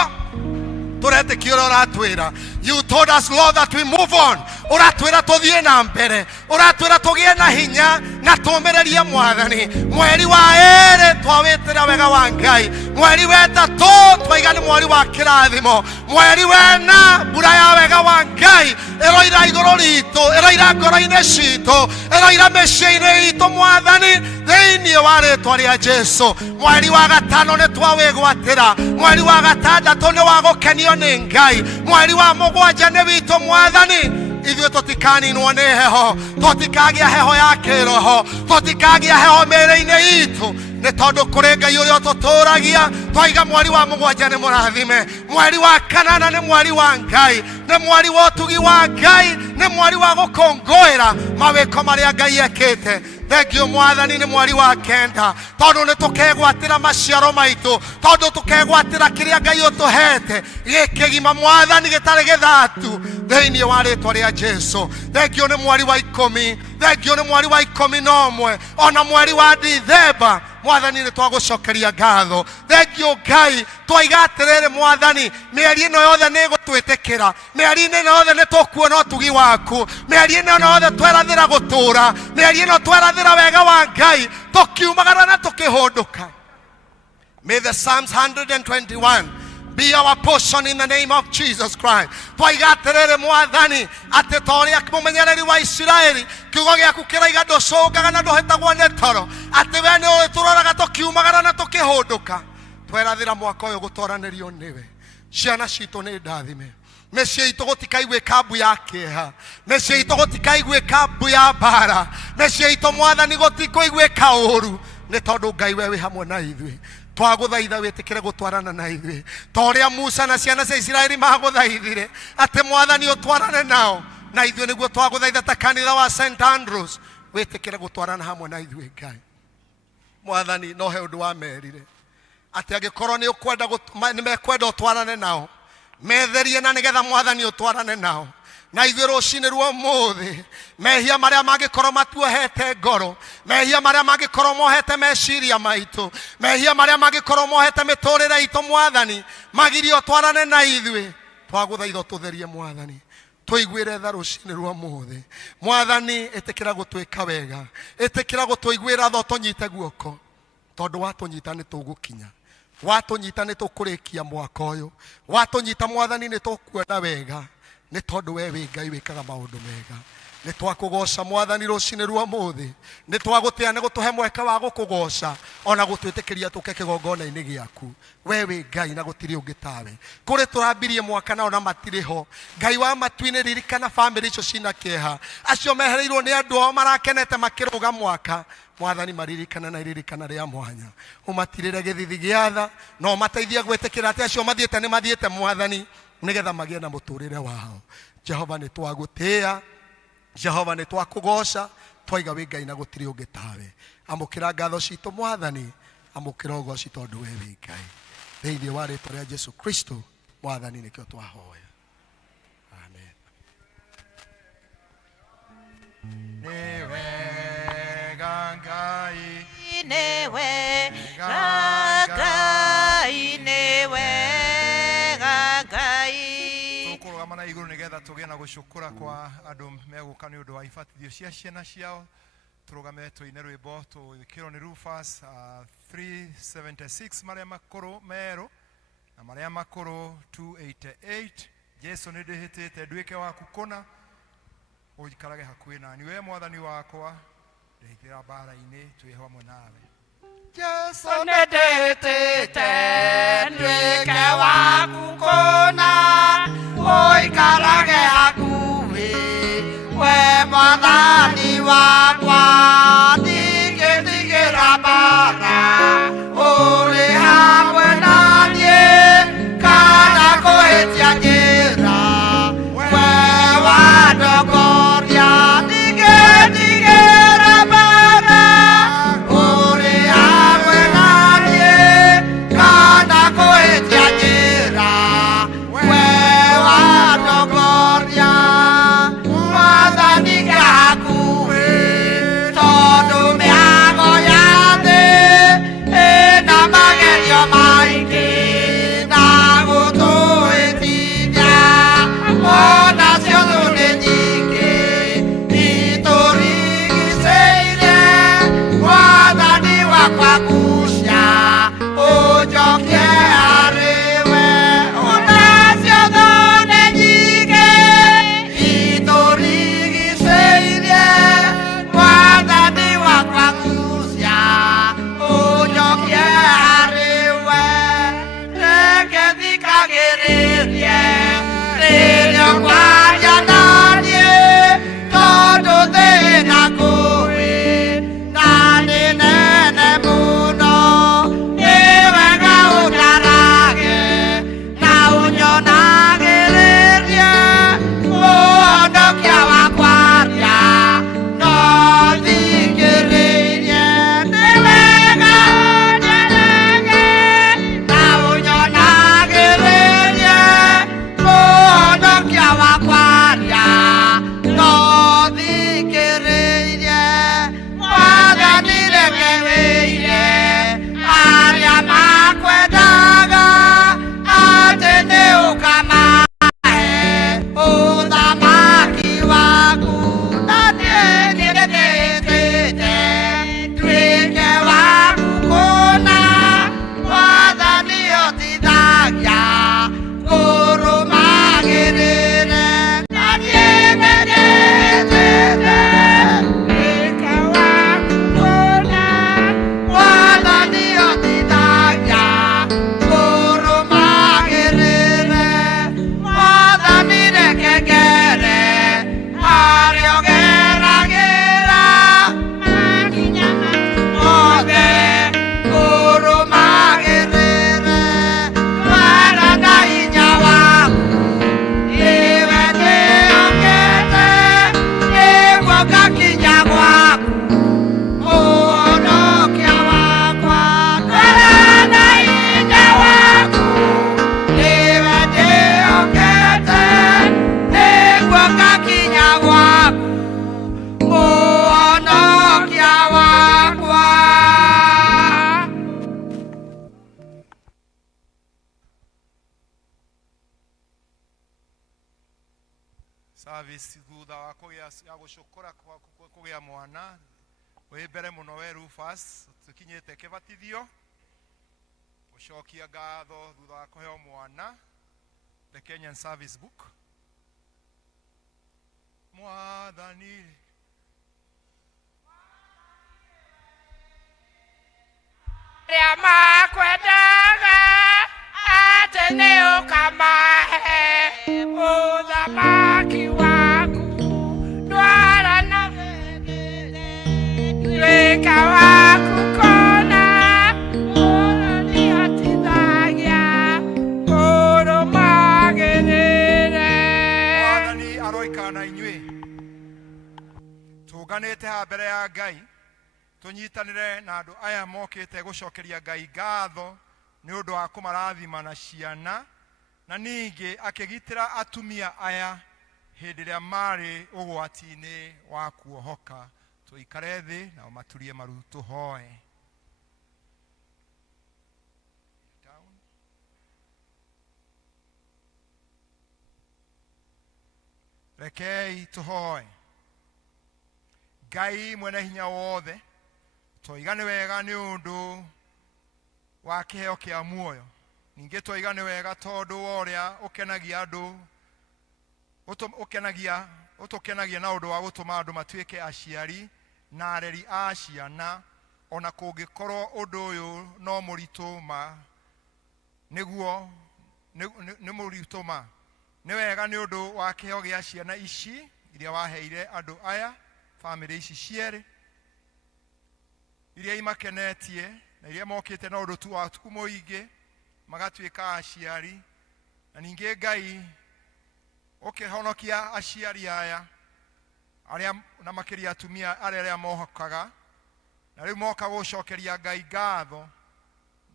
turetĩkia ũrĩa ũratwĩra you told us Lord that we move on uratwĩra tũthiĩ na mbere uratwĩra tũgĩe na hinya na tũmĩrĩrie mwathani mweri wa eri twawĩtĩra wega wa Ngai mweri wa ĩtatũ twaiga nĩ mweri wa kĩrathimo mweri wa ĩna mbura ya wega wa Ngai ĩroira igũrũ ritũ ĩroira ngoro-inĩ citũ ĩroira mĩciĩ-inĩ itũ mwathani thĩinĩ wa rĩtwa rĩa Jesu mweri wa gatano nĩ twawĩgwatĩra mweri wa gatandatũ nĩ wa gũkenio nĩ Ngai mweri wa mũgwanja nĩ witũ mwathani ithuĩ tũtikaninwo nĩ heho tũtikagĩa heho ya kĩroho tũtikagĩa heho mĩĩrĩ-inĩ itũ nĩ tondũ kũrĩ Ngai ũrĩa ũtũtũragia twaiga mweri wa mũgwanja nĩ mũrathime mweri wa kanana nĩ mweri wa Ngai nĩ mweri wa ũtugi wa Ngai nĩ mweri wa gũkũngũĩra mawĩko marĩa Ngai ekĩte Thengio mwathani nĩ mweri wa kenda tondũ nĩ tũkegwatĩra maciaro maitũ, tondũ tũkegwatĩra kĩrĩa Ngai ũtũhete gĩkĩgima mwathani gĩtarĩ gĩthatu thĩinĩ wa rĩtwa rĩa Jesu. Thengio nĩ mweri wa 10, thengio nĩ mweri wa 11, ona mweri wa Dithemba mwathani nĩ twagũcokeria ngatho. Thengio Ngai twaiga atĩrĩrĩ mwathani, mĩeri ĩno yothe nĩ ĩgũtwĩtĩkĩra, mĩeri ĩno yothe nĩ tũkuona ũtugi waku, mĩeri ĩno yothe twerathĩra gũtũra, mĩeri ĩno twerathĩra wega wa Ngai tũkiumagara na tũkĩhũndũka. May the Psalms 121 be our portion in the name of Jesus Christ. Twaiga atĩrĩrĩ mwathani atĩ ta ũrĩa mũmenyereri wa Isiraeli kiugo gĩaku kĩraiga ndũcũngaga na ndũhĩtagwo nĩ toro, atĩ we nĩ ũtũroraga tũkiumagara na tũkĩhũndũka. Twerathĩra mwaka ũyũ gũtwaranĩrio nĩwe. Ciana citũ nĩ ndathime, mĩciĩ itũ gũtikaigue kambu ya kĩeha, mĩciĩ itũ gũtikaigue kambu ya mbara, mĩciĩ itũ mwathani gũtikũiguĩka ũũru, nĩ tondũ Ngai we wĩ hamwe na ithuĩ. Twagũthaitha wĩtĩkĩre gũtwarana na ithuĩ ta ũrĩa Musa na ciana cia Isiraeli magũthaithire atĩ mwathani ũtwarane nao, na ithuĩ nĩguo twagũthaitha ta kanitha wa St. Andrews wĩtĩkĩre gũtwarana hamwe na ithuĩ. Ngai mwathani no he ũndũ wa merire atĩ angĩkorwo nĩ mekwenda ũtwarane nao, metherie na nĩgetha mwathani ũtwarane nao. Na ithuĩ rũcinĩ rwa ũmũthĩ mehia marĩa mangĩkorwo matuohete ngoro, mehia marĩa mangĩkorwo mohete meciria maitũ, mehia marĩa mangĩkorwo mohete mĩtũrĩre itũ mwathani, magirio ũtwarane na ithuĩ, twagũthaitha ũtũtherie mwathani, tũiguĩre tha rũcinĩ rwa ũmũthĩ mwathani. Ĩtĩkĩra gũtwĩka wega, ĩtĩkĩra gũtũiguĩra tha ũtũnyite guoko, tondũ watũnyita nĩ tũgũkinya, watũnyita nĩ tũkũrĩkia mwaka ũyũ, watũnyita mwathani nĩ tũkuona wega, nĩ tondũ we wĩ Ngai wĩkaga maũndũ mega. Nĩ twakũgoca mwathani rũcinĩ rwa ũmũthĩ, nĩ twagũtĩa nĩ gũtũhe mweke wa gũkũgoca ona gũtwĩtĩkĩria tũke kĩgongona-inĩ gĩaku. We wĩ Ngai na gũtirĩ ũngĩ tawe. Kũrĩ tũrambirie mwaka na ona matirĩ ho, Ngai wa matu-inĩ ririkana bamĩrĩ icio cina kĩeha, acio mehereirwo nĩ andũ ao marakenete makĩrũga mwaka mwathani, maririkana na iririkana rĩa mwanya, ũmatirĩre gĩthithi gĩa tha na ũmateithie gwĩtĩkĩra atĩ acio mathiĩte nĩ mathiĩte mwathani nĩgetha magĩe na mũtũrĩre wao. Jehova nĩ twagũtĩĩa, Jehova nĩ twakũgoca, twaiga wĩ Ngai na gũtirĩ ũngĩ tawe. Amũkĩra ngatho citũ mwathani, amũkĩra ũgoci tondũ we wĩ Ngai, thĩinĩ wa rĩtwa rĩa Jesu Kristo mwathani nĩkĩo twahoya, amen. Nĩ wega Ngai, nĩ wega Ngai, nĩ wega Ngai. tũkũrũgama na igũrũ nĩgetha tũgĩe na gũcũkũra kwa andũ megũka nĩ ũndũ wa ibatithio cia ciana ciao. Tũrũgame tũine rwĩmbo tũgĩkĩrwo nĩ Rufus 376 marĩa makũrũ merũ na marĩa makũrũ 288. Jesu nĩ ndĩhĩtĩte nduĩke waku kũna, ũikarage hakuhĩ nani. We mwathani wakwa ndĩhĩtĩra mbara-inĩ, twĩ hamwe nawe. Jesu nĩ ndĩhĩtĩte nduĩke waku kũna, ũikarage hakuhĩ, we mwathani wakwa ndingĩtigĩra mbara, ũrĩ hamwe naniĩ kana kũhĩtia njĩra, we wandongoria ndingĩtigĩra mbara, ũrĩ hamwe naniĩ kana kũhĩtia njĩra, service thutha wa gucukura kugia mwana we mbere muno we Rufus tukinyete kibatithio gucokia ngatho thutha wa kuheo mwana the Kenyan Service Book Mwathani ya makwendaga ateneo kamahe uthamaki waku ndwara na weka waku kona urani atithagia urumagirire. Mwathani aroikana inyue tuganite ha mbere ya Ngai tunyitanire na andu aya mokite gucokeria Ngai ngatho ni undu wa kumarathima na ciana na ningi akigitira atumia aya hindi ria mari ugwati-ini wa kuohoka. Tuikare thi na maturie maru tuhoe. Rekei tuhoe. Ngai mwene hinya wothe toigane wega ni undu wa kiheo kia muoyo ninge toigane wega tondu woria ukenagia andu utukenagia na undu wa gutuma andu matuike aciari na areri a ciana ona kungikorwo undu uyu no muritu ma niguo ni muritu ma ni wega ni undu wa kiheo gia ciana ici iria waheire andu aya family ici ciere iria imakenetie na iria mokite na undu tu wa tuku muingi magatuika aciari na ninge Ngai ukihonokia aciari aya aria na makiria atumia aria mohokaga na riu moka gucokeria Ngai ngatho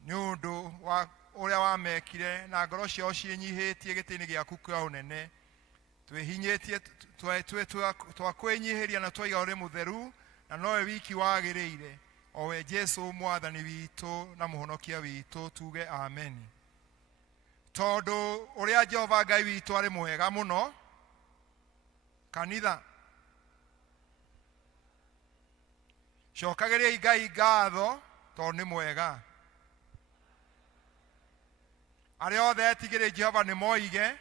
ni undu wa uria wamekire na ngoro ciao cinyihitie gitini giaku kwa unene twihinyitie twakwenyihiria na twiga uri mutheru na nowe wiki wagiriire owe Jesu mwathani witu na muhonokia witu tuge amen. Tondu uria Jehova Ngai witu ari mwega muno kanitha cokagiria Ngai ngatho tondu ni mwega. Aria othe etigire Jehova ni moige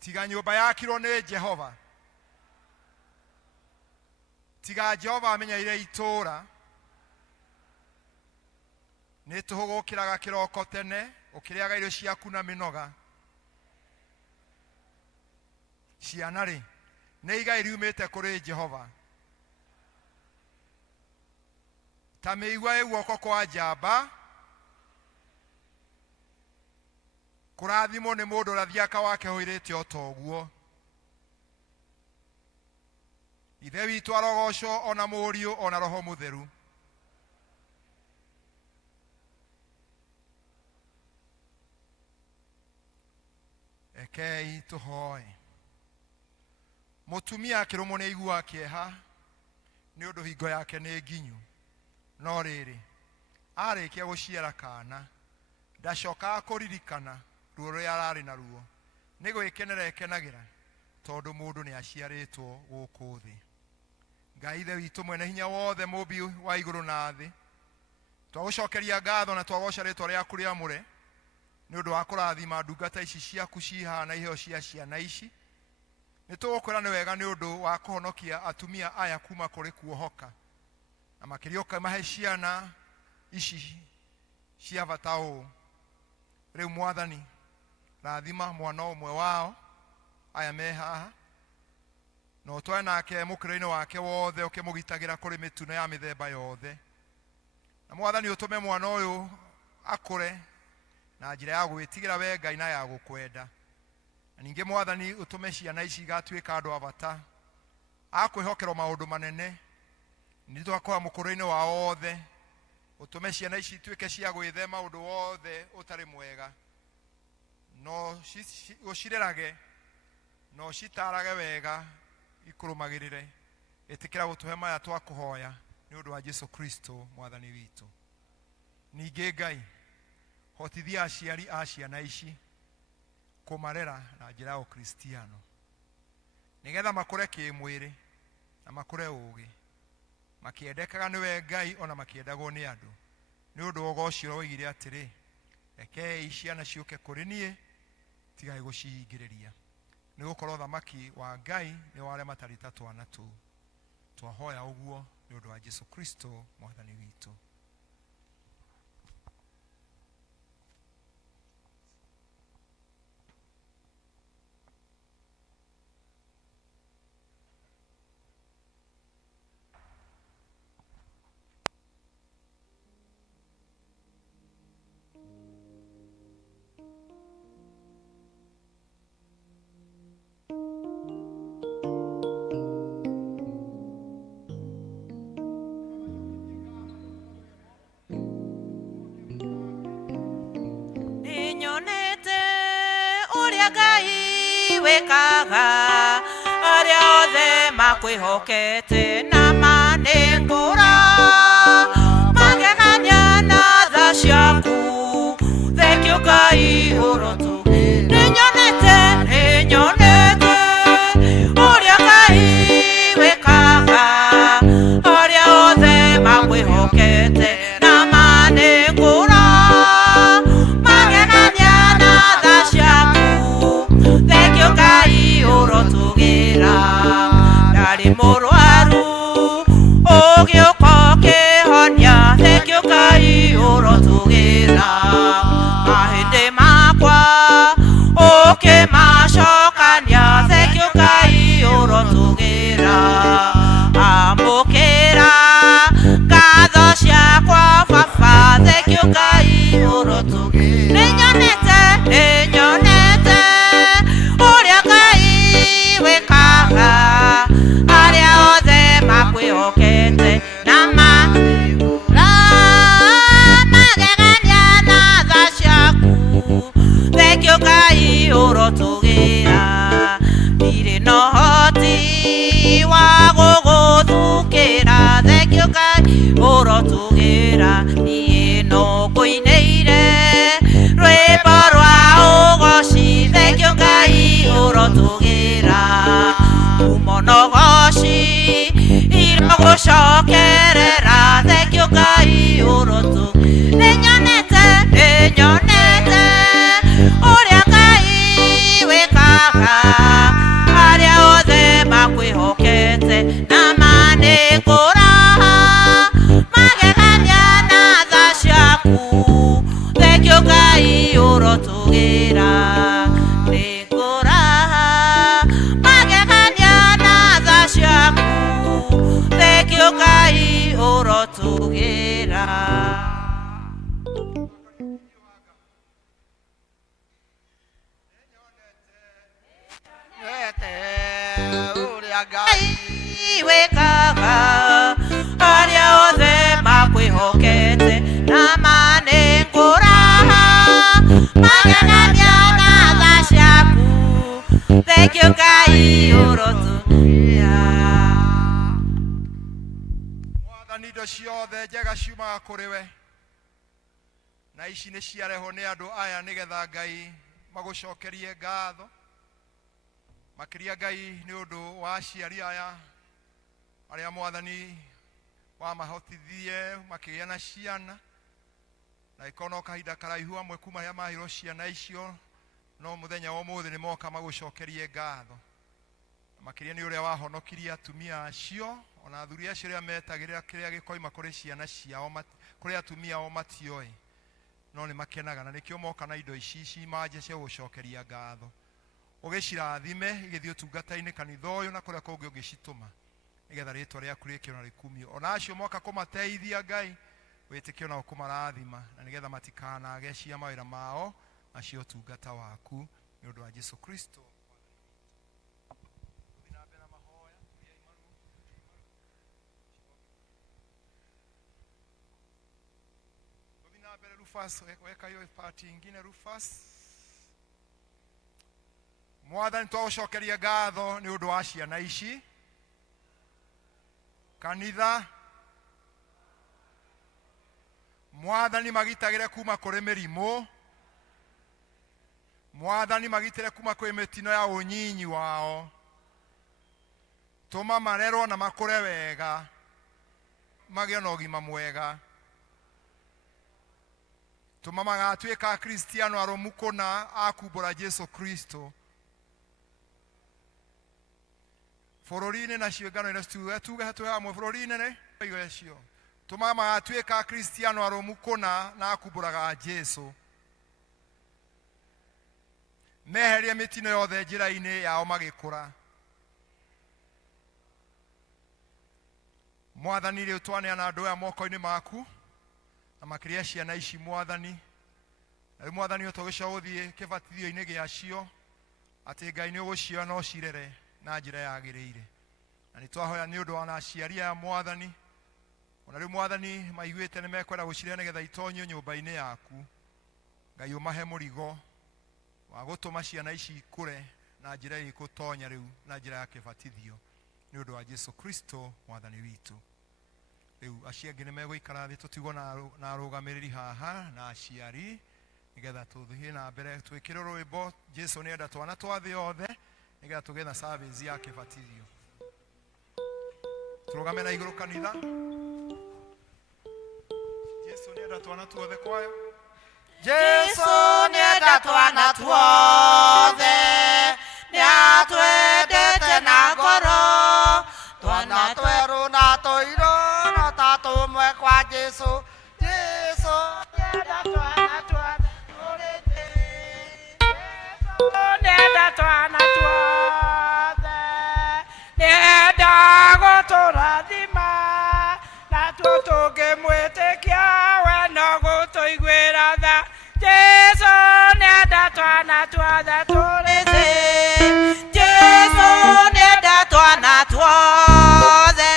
tiga nyumba yakirwo ni Jehova tiga Jehova amenyaire itura ni tuhugukiraga kiroko tene ukiriaga irio ciaku na minoga ciana ri ni igai riumite kuri Jehova ta miigua iguoko kwa njamba kurathimo ni mundu urathiaka wake hoirite otoguo. Ithe witu arogoco ona muriu ona roho mutheru. Ekei tuhoe. Mutumia akirumo ni igua kieha ni undu hingo yake ni nginyu no riri arikia guciara kana ndacoka kuririkana ruo ruria arari na ruo ni gwikenera ekenagira tondu mundu ni aciaritwo guku thi. Ngai ithe witu mwene hinya wothe mubi wa iguru na thi twagucokeria ngatho na twagoca ritwa riaku riamure ni undu wa kurathima ndungata ici ciaku cihana iheo cia ciana ici ni tugukwira ni wega ni undu wa kuhonokia atumia aya kuma kuri kuohoka na makirioka mahe ciana ici cia bata uu. Riu Mwathani rathima mwana umwe wao aya me haha no twa nake mukiro-ini wake wothe ukimugitagira kuri mituno ya mithemba yothe na Mwathani utume mwana uyu akure na njira ya gwitigira we Ngai na ya gukwenda na ninge Mwathani utume ciana ici gatuika andu abata akwihokerwo maundu manene ni twakora mukiro-ini wao wothe utume ciana ici tuike cia gwithema undu wothe utari mwega no ucirerage no citarage wega ikurumagirire itikira gutuhe maya twakuhoya ni undu wa Jesu Kristo mwathani witu. Ninge Ngai hotithia aciari a ciana ici kumarera na njira ya Ukristiano nigetha makure kimwiri na makure ugi makiendekaga niwe Ngai ona makiendagwo ni andu ni undu ugocio wigire atiri reke ciana ciuke kuri nie tigai gucihingiriria ni gukorwo thamaki wa Ngai ni wale matarita twana tu twahoya uguo ni undu wa Yesu Kristo mwathani witu. Wekaga aria othe makwihokete na manengura magegania na tha ciaku thengio Ngai urotu ninyonete uria Ngai wekaga aria othe makwihokete na manengura magegania na tha ciaku thengio Ngai urotugira ndari murwaru ugioka kihonia thengio Ngai urotugira mahindi makwa ukimacokania thengio Ngai urotugira amukira ngatho ciakwa baba thengio Ngai urotugira ninyonete uria Ngai wekaga aria othe makwihokete na magegania na tha ciaku thengio Ngai urotugira ndirĩ na ũhoti wa gũgũthukĩra thengio Ngai urotugira niĩ no ngũinĩire rwĩmbo rwa ũgoci thengio Ngai urotugira umonogoci irogucokerera thengio Ngai urotugira ninyonete uria Ngai wekaga aria othe makwihokete na manengura magegania na tha ciaku thengio Ngai urotugira nengura magegania na tha ciaku thengio Ngai urotugira. uria Ngai wekaga aria othe makwihokete na manengura magegania na tha ciaku thengio Ngai urotugira. Mwathani indo ciothe njega ciumaga kuri we na ici nĩ ciarehwo nĩ andũ aya nĩgetha Ngai magucokerie ngatho makiria Ngai nĩ ũndũ wa aciari aya arĩa Mwathani wamahotithie makĩgĩa na ciana na ikono kahinda karaihu amwe kuma arĩa mahirwo ciana icio no mũthenya wa ũmũthĩ nĩ moka magucokerie ngatho makiria nĩ ũrĩa wahonokirie atumia acio ona athuri acio arĩa metagĩrĩra kĩrĩa gĩkoima kũrĩ ciana ciao kũrĩ atumia ao matioi no nĩ makenaga na nĩkĩo moka na indo ici manje cia gũcokeria ngatho ugicirathime igithii utungata-inĩ kanitha ũyũ na kũrĩa kũngĩ ũngĩcitũma nĩgetha rĩtwa rĩaku rĩkĩo na rĩkumio ona acio moka kũmateithia Ngai wĩtĩkio na kũmarathima na nĩgetha matikanage cia mawĩra mao acio ũtungata waku nĩ ũndũ wa Yesu Kristo. Rufus, weka hiyo party ingine Rufus. Mwathani twagucokeria ngatho nĩ ũndũ wa ciana ici kanitha Mwathani magitagĩre kuma kũrĩ mĩrimũ Mwathani magitire kuma kwĩ mĩtino ya ũnyinyi wao. Tũma marerwo na makũre wega, magĩe na ũgima mwega. Tũma magatuĩka akristiano arũmu kũna akumbũra Jesu Kristo. Bũrũri-inĩ na ciũngano-inĩ tuge hatwe hamwe bũrũri-inĩ nĩ igo cio. Tũma magatuĩka akristiano arũmu kũna na akumbũraga Jesu. Meherie mĩtino yothe njĩra-inĩ yao magĩkũra. Mwathani rĩu twaneana andũ aya moko-inĩ maku na makĩria ciana ici Mwathani. Na rĩu Mwathani ũtũgĩcoka gũthiĩ kĩbatithio-inĩ gĩacio atĩ Ngai nĩ ũgũcioya na ũcirere na njĩra yagĩrĩire. Na nĩ twahoya nĩ ũndũ wa aciari aya Mwathani. Ona rĩu Mwathani maiguĩte nĩ mekwenda gũcirera nĩgetha itonye nyũmba-inĩ yaku. Ngai ũmahe mũrigo wa gũtũma ciana ici ikũre na njĩra ĩgũtonya rĩu na njĩra ya kĩbatithio nĩ ũndũ wa Jesu Kristo Mwathani witũ. Rĩu aciari angĩ nĩ megũikara thĩ tũtigwo na arũgamĩrĩri haha na aciari nĩgetha tũthiĩ na mbere twĩkĩre rwĩmbo Jesu nĩ enda twana twa thĩ yothe nĩgetha tũgĩe na service ya kĩbatithio. Tũrũgame na igũrũ kanitha. Jesu nĩ enda twana tuothe kwayo. Jesu nĩ enda twana tuothe, nĩ atwendete na ngoro, twana twerũ na tũirũ no ta tũmwe kwa Jesu. Jesu nĩ enda twana tuothe tũrĩ thĩ. Jesu nĩ enda twana tuothe, nĩ enda gũtũrathima, natuo tũngĩmwĩtĩkia we no gũtũiguĩra tha. Jesu nĩ enda twana tuothe tũrĩ thĩ. Jesu nĩ enda twana tuothe,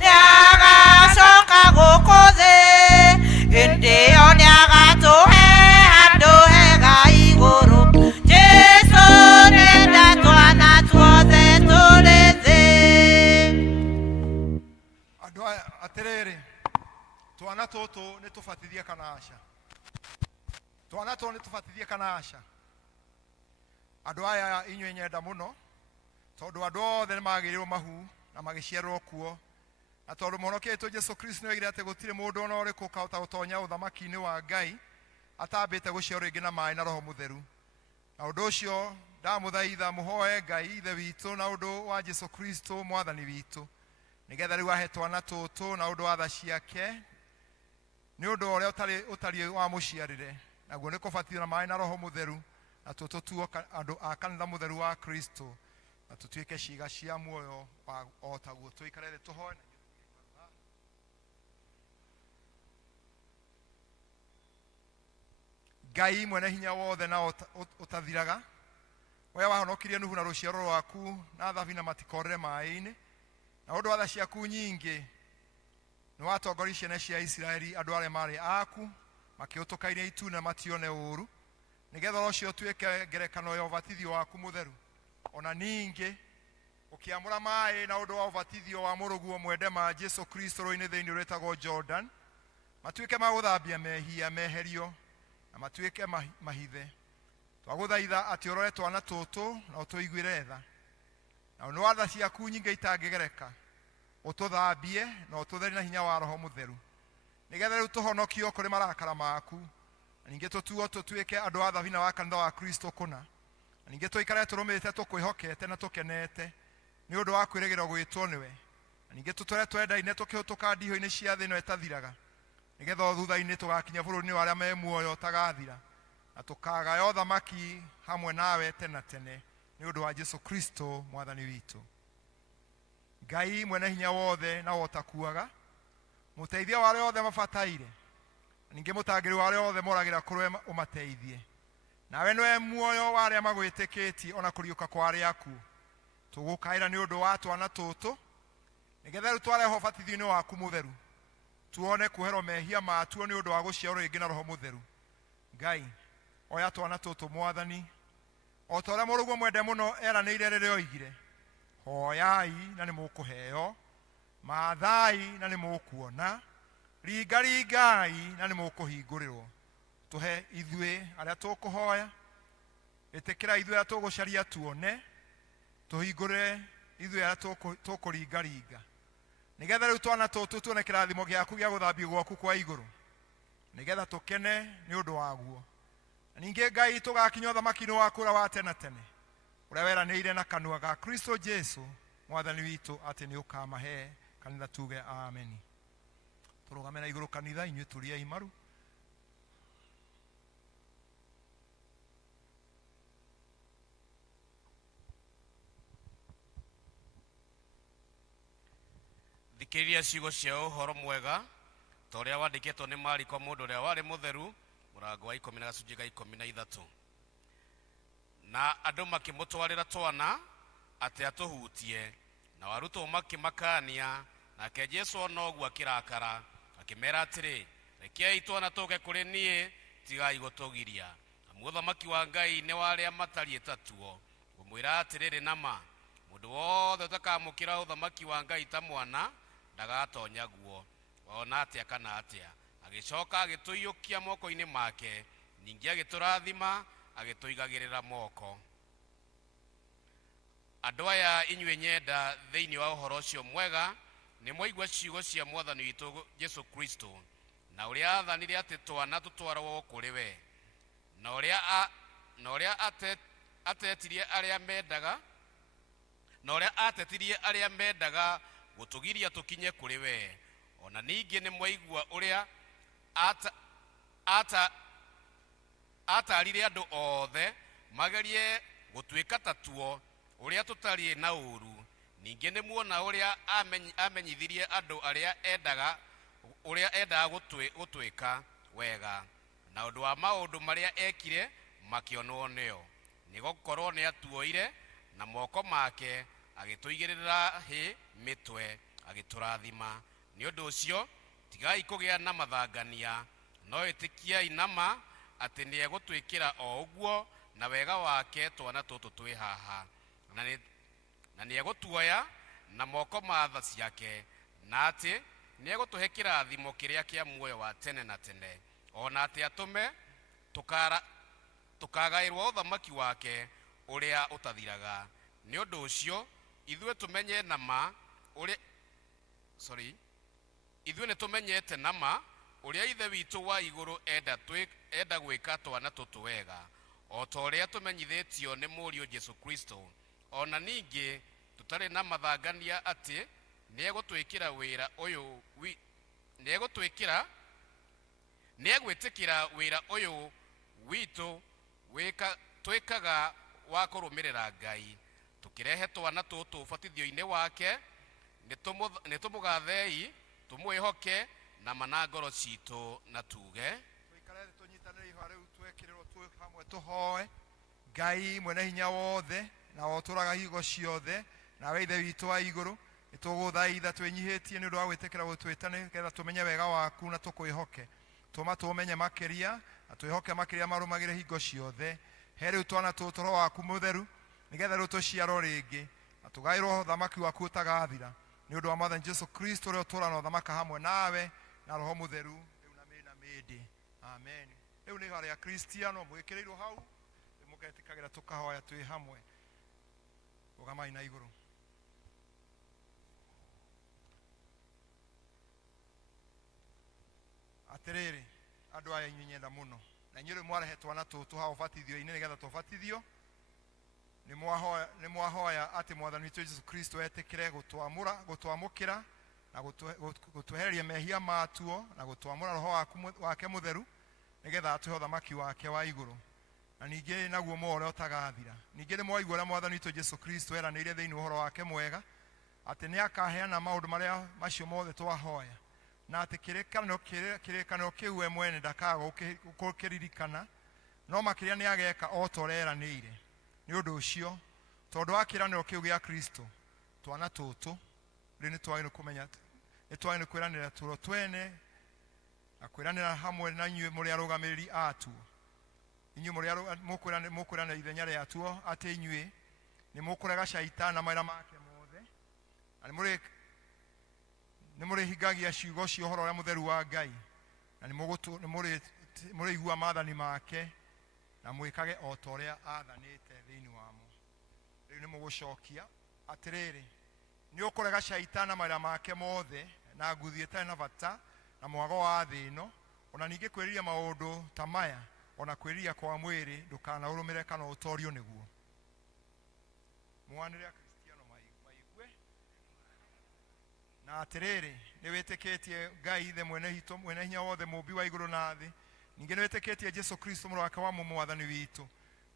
nĩ agacoka gũkũ thĩ, hĩndĩ ĩyo nĩ agatũhe handũ hega igũrũ. Jesu nĩ enda twana tuothe tũrĩ thĩ. Andũ aya atĩrĩrĩ, twana tũtũ nĩ tũbatithie kana aca? Twana tũtũ nĩ tũbatithie kana aca? Andũ aya inyuĩ nyenda mũno tondũ andũ othe nĩ magĩrĩirwo mahu na magĩciarwo kuo. Na tondũ mũhonokia witũ Jesu Kristo nĩoigire atĩ gũtirĩ mũndũ ona ũrĩkũ ũkahota gũtonya ũthamaki-inĩ wa Ngai atambĩte gũciarwo rĩngĩ na maaĩ na Roho Mũtheru. Na ũndũ ũcio ndamũthaitha mũhoe Ngai ithe witũ na ũndũ wa Jesu Kristo Mwathani witũ, nĩgetha rĩu ahe twana tũtũ na ũndũ wa tha ciake nĩ ũndũ ũrĩa ũtariĩ wa mũciarĩre, naguo nĩ kũbatithio na maaĩ na Roho Mũtheru, na tũtũ tuo andũ a kanitha mũtheru wa Kristo, na tũtuĩke ciĩga cia muoyo o taguo. Tũikare thĩ tũhoe. Ngai mwene hinya wothe na ũtathiraga, we wahonokirie Nuhu na rũciaro rwaku na thabina matikorere maaĩ-inĩ, na ũndũ wa tha ciaku nyingĩ nĩ watongoria ciana cia Isiraeli andũ arĩa marĩ aku makĩũtũkainia ituna matione ũũru, nĩgetha ũcio ũtuĩke ngerekano ya ũbatithio waku mũtheru. Ona ningĩ ũkĩamũra maaĩ na ũndũ wa ũbatithio wa mũrũguo mwende ma Jesu Kristo rũĩ-inĩ thĩinĩ rwĩtagwo Jordan, matuĩke ma gũthambia mehia meherio na matuĩke mahithe. Twagũthaitha atĩ ũrore twana tũtũ na ũtũiguĩre tha, na nĩ wa tha ciaku nyingĩ itangĩgereka ũtũthambie na ũtũtherie na hinya wa Roho Mũtheru, nĩgetha rĩu tũhonokio kũrĩ marakara maku, na ningĩ tũtuo tũtuĩke andũ a thabina wa kanitha wa Kristo kũna, na ningĩ tũikare tũrũmĩte tũkwĩhokete na tũkenete nĩ ũndũ wa kwĩrĩgĩrwo gwĩtwo nĩwe, na ningĩ tũtũre twendaine tũkĩhũtũka ndiho-inĩ cia thĩ ĩno ĩtathiraga, nĩgetha o thutha-inĩ tũgakinya bũrũri-inĩ wa arĩa me muoyo ũtagathira, na tũkagaya ũthamaki hamwe nawe tene tene nĩ ũndũ wa Jesu Kristo Mwathani witũ. Ngai mwene hinya wothe na wotakuaga, mũteithia wa arĩa othe mabataire, ningĩ mũtangĩri wa arĩa othe moragĩra kũrwe ũmateithie, nawe nĩwe muoyo wa arĩa magwĩtĩkĩtie ona kũriũka kwa arĩa akuũ. Tũgũkaĩra nĩ ũndũ wa twana tũtũ, nĩgetha rĩu twareho ũbatithio-inĩ waku mũtheru, tuone kuoherwo mehia matuo nĩ ũndũ wa gũciarwo rĩngĩ na Roho Mũtheru. Ngai oya twana tũtũ Mwathani, o ta ũrĩa mũrũguo mwende mũno eranĩire rĩrĩa oigire, hoyai na nĩ mũkũheo, maathai na nĩ mũkuona, ringaringai na nĩ mũkũhingũrĩrwo. Tũhe ithuĩ arĩa tũkũhoya Etekera ithuĩ arĩa tũgũcaria tuone, tũhingũre ithuĩ arĩa tũkũringaringa, nĩgetha rĩu twana tũtũ tuone kĩrathimo gĩaku gĩa gũthambio gwaku kwa igũrũ, nĩgetha tũkene nĩ ũndũ waguo. Ningĩ Ngai tũgakinya ũthamaki-inĩ waku ũrĩa wa tene tene, ũrĩa weranĩire na kanua ga Kristo Jesu mwathani witũ atĩ nĩ ũkamahe. Kanitha tuge amen. Tũrũgame na igũrũ kanitha, inyuĩ tũriai maru. Thikĩrĩria ciugo cia ũhoro mwega ta ũrĩa wandĩkĩtwo nĩ Mariko mũndũ ũrĩa warĩ mũtheru, mũrango wa 10 na gacunjĩ ga 13. Na andũ makĩmũtwarĩra twana atĩ atũhutie, na arutwo makĩmakania, nake Jesũ ona ũguo akĩrakara, akĩmera atĩrĩ, rekei twana tũke kũrĩ niĩ, tigai gũtũgiria, amu ũthamaki wa Ngai nĩ wa arĩa matariĩ ta tuo. Ngũmwĩra atĩrĩrĩ nama, mũndũ wothe ũtakamũkĩra ũthamaki wa Ngai ta mwana, ndagatonya guo, ona atĩa kana atĩa. Agĩcoka agĩtũiyũkia moko-inĩ make, ningĩ agĩtũrathima, agĩtũigagĩrĩra moko. Andũ aya inyuĩ nyenda thĩinĩ wa ũhoro ũcio mwega, nĩ mwaigua ciugo cia mwathani witũ Jesũ Kristo, na ũrĩa athanire atĩ twana tũtwarwo kũrĩ we, na ũrĩa atetirie arĩa mendaga gũtũgiria tũkinye kũrĩ we. Ona ningĩ nĩ mwaigua ũrĩa atarire andũ othe magerie gũtuĩka ta tuo, ũrĩa tũtariĩ na ũru. Ningĩ nĩ muona ũrĩa amenyithirie andũ ũrĩa endaga gũtuĩka wega, na ũndũ wa maũndũ marĩa ekire makĩonwo nĩo, nĩgũkorwo nĩ atuoire na moko make, agĩtũigĩrĩra hĩ mĩtwe, agĩtũrathima. Nĩ ũndũ ũcio tigai kũgĩa na mathangania, no ĩtĩkiai nama atĩ nĩ egũtwĩkĩra o ũguo na wega wake twana tũtũ twĩ haha, na nĩ egũtuoya na moko ma tha ciake, na atĩ nĩ egũtũhe kĩrathimo kĩrĩa kĩa muoyo wa tene na tene, ona atĩ atũme tũkagaĩrwo ũthamaki wake ũrĩa ũtathiraga. Nĩ ũndũ ũcio ithuĩ nĩ tũmenyete nama ũrĩa ithe witũ wa igũrũ enda gwĩka twana tũtũ wega, o ta ũrĩa tũmenyithĩtio nĩ mũriũ Jesũ Kristo. Ona ningĩ tũtarĩ na mathangania atĩ nĩ egwĩtĩkĩra wĩra ũyũ witũ twĩkaga wa kũrũmĩrĩra Ngai, tũkĩrehe twana tũtũ ũbatithio-inĩ wake. Nĩ tũmũgathei, tũmwĩhoke na mana ngoro citũ, na tuge tũikare thĩ tũnyitanĩre ihooya rĩu twekĩrĩrwo twĩ hamwe tũhoe. Ngai mwene hinya wothe na wotũraga higo ciothe, nawe ithe witũ wa igũrũ, nĩ tũgũthaitha twĩnyihĩtie nĩ ũndũ wa gwĩtĩkĩra gũtwĩta, nĩgetha tũmenye wega waku na tũkwĩhoke. Tũma tũmenye makĩria na twĩhoke makĩria marũmagĩre hingo ciothe. He rĩu twana tũtũ Roho waku mũtheru, nĩgetha rĩu tũciarwo rĩngĩ na tũgaĩrwo ũthamaki waku ũtagathira, nĩ ũndũ wa mwathani Jesũ Kristo ũrĩa ũtũũraga na ũthamaka hamwe nawe na Roho mũtheru rĩu na mĩrĩ na mĩndĩ. Amen. Rĩu nĩ ihooya rĩa Kristiano mwĩkĩrĩirwo hau, mũgetĩkagĩra tũkahoya twĩ hamwe. Rũgamai na igũrũ. Atĩrĩrĩ, andũ aya inyuĩ nyenda mũno, na inyuĩ rĩu mwarehe twana tũtũ haha ũbatithio-inĩ nĩgetha tũbatithio. Nĩ mwahoya atĩ mwathani witũ Jesũ Kristo etĩkĩre gũtwamũkĩra na gũtwehereria mehia matuo na gũtwamũra Roho wake mũtheru, nĩgetha atũhe ũthamaki wake wa igũrũ, na ningĩ naguo muoyo ũrĩa ũtagathira. Ningĩ nĩ mwaigua ũrĩa mwathani witũ Jesũ Kristo eranĩire thĩinĩ ũhoro wake mwega atĩ nĩ akaheana maũndũ marĩa macio mothe twahoya, na atĩ kĩrĩkanĩro kĩu we mwene ndakaga gũkĩririkana, no makĩria nĩ ageka o ta ũrĩa eranĩire. Nĩ ũndũ ũcio, tondũ wa kĩĩranĩro kĩu gĩa Kristo, twana tũtũ rĩu nĩ twagĩrĩirwo kũmenya, nĩ twagĩrĩirwo kwĩranĩra tuo twene na kwĩranĩra hamwe na inyuĩ mũrĩ arũgamĩrĩri atuo. Inyuĩ mũkwĩranĩra ithenya rĩa tuo atĩ inyuĩ nĩ mũkũrega Shaitani na mawĩra make mothe, na nĩ mũrĩhingagia ciugo cia ũhoro ũrĩa mũtheru wa Ngai, na nĩ mũrĩigua maathani make, na mwikage o ta ũrĩa athanĩte thĩinĩ wamo. Rĩu nĩ mũgũcokia atĩrĩrĩ, nĩ ũkũrega shaitana mawĩra make mothe na nguthi ĩtarĩ na bata na mwago wa thĩ ĩno, ona ningĩ kwĩrĩria maũndũ ta maya, ona kwĩrĩria kwa mwĩrĩ ndũkanaũrũmĩre kana ũtorio nĩguo. Mwanĩre akristiano maigue na atĩrĩrĩ, nĩ wĩtĩkĩtie Ngai Ithe mwene hinya wothe, mũmbi wa igũrũ na thĩ, ningĩ nĩ wĩtĩkĩtie Jesũ Kristo mũrũ wake wa mwathani witũ,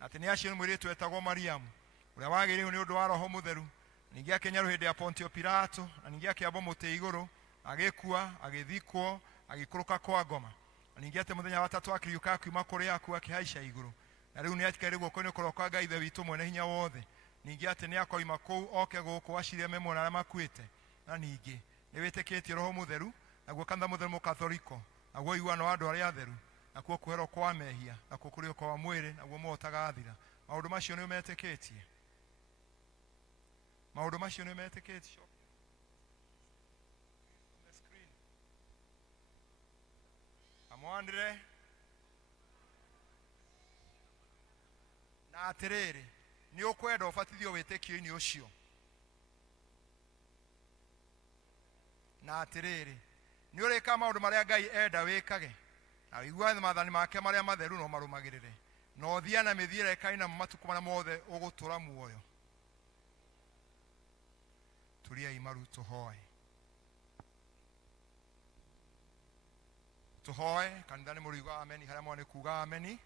atĩ nĩ aciarwo mũirĩtu wetagwo Mariamu, ũrĩa wagĩrĩirwo nĩ ũndũ wa Roho Mũtheru, ningĩ akĩnyarwo hĩndĩ ya Pontio Pilato, na ningĩ akĩambwo mũtĩ igũrũ, agĩkua, agĩthikwo, agĩkũrũka kwa ngoma, na ningĩ atĩ mũthenya wa gatatũ akĩriũka akiuma kũrĩ akuũ akĩhaica igũrũ, na rĩu nĩ atikarĩire guoko-inĩ kwa Ngai Ithe witũ mwene hinya wothe, ningĩ atĩ nĩ akoima kũu oke gũkũ acirie memwe na arĩa makuĩte, na ningĩ nĩ wĩtĩkĩtie Roho Mũtheru, naguo kanitha mũtheru mũkathoriko, naguo ũiguano wa andũ arĩa atheru, nakuo kwĩherwo kwa mehia, nakuo kũrĩo kwa mwĩrĩ, naguo mũhotagathira. Maũndũ macio nĩ ũmetĩkĩtie? Maũndũ macio nĩ ũmetĩkĩtie? Amwandire na atĩrĩrĩ, nĩ ũkwenda ũbatithio wĩtĩkio-inĩ ũcio, na atĩrĩrĩ, nĩ ũrĩka maũndũ marĩa Ngai enda wĩkage, na wĩiguane maathani make marĩa matheru na ũmarũmagĩrĩre, na ũthiĩ na mĩthiĩre ĩkaina matukũ marĩa mothe ũgũtũra muoyo. Turiai maru tũhoe. Tũhoe, kanitha nĩ mũriuga ameni harĩa mwana kuuga ameni.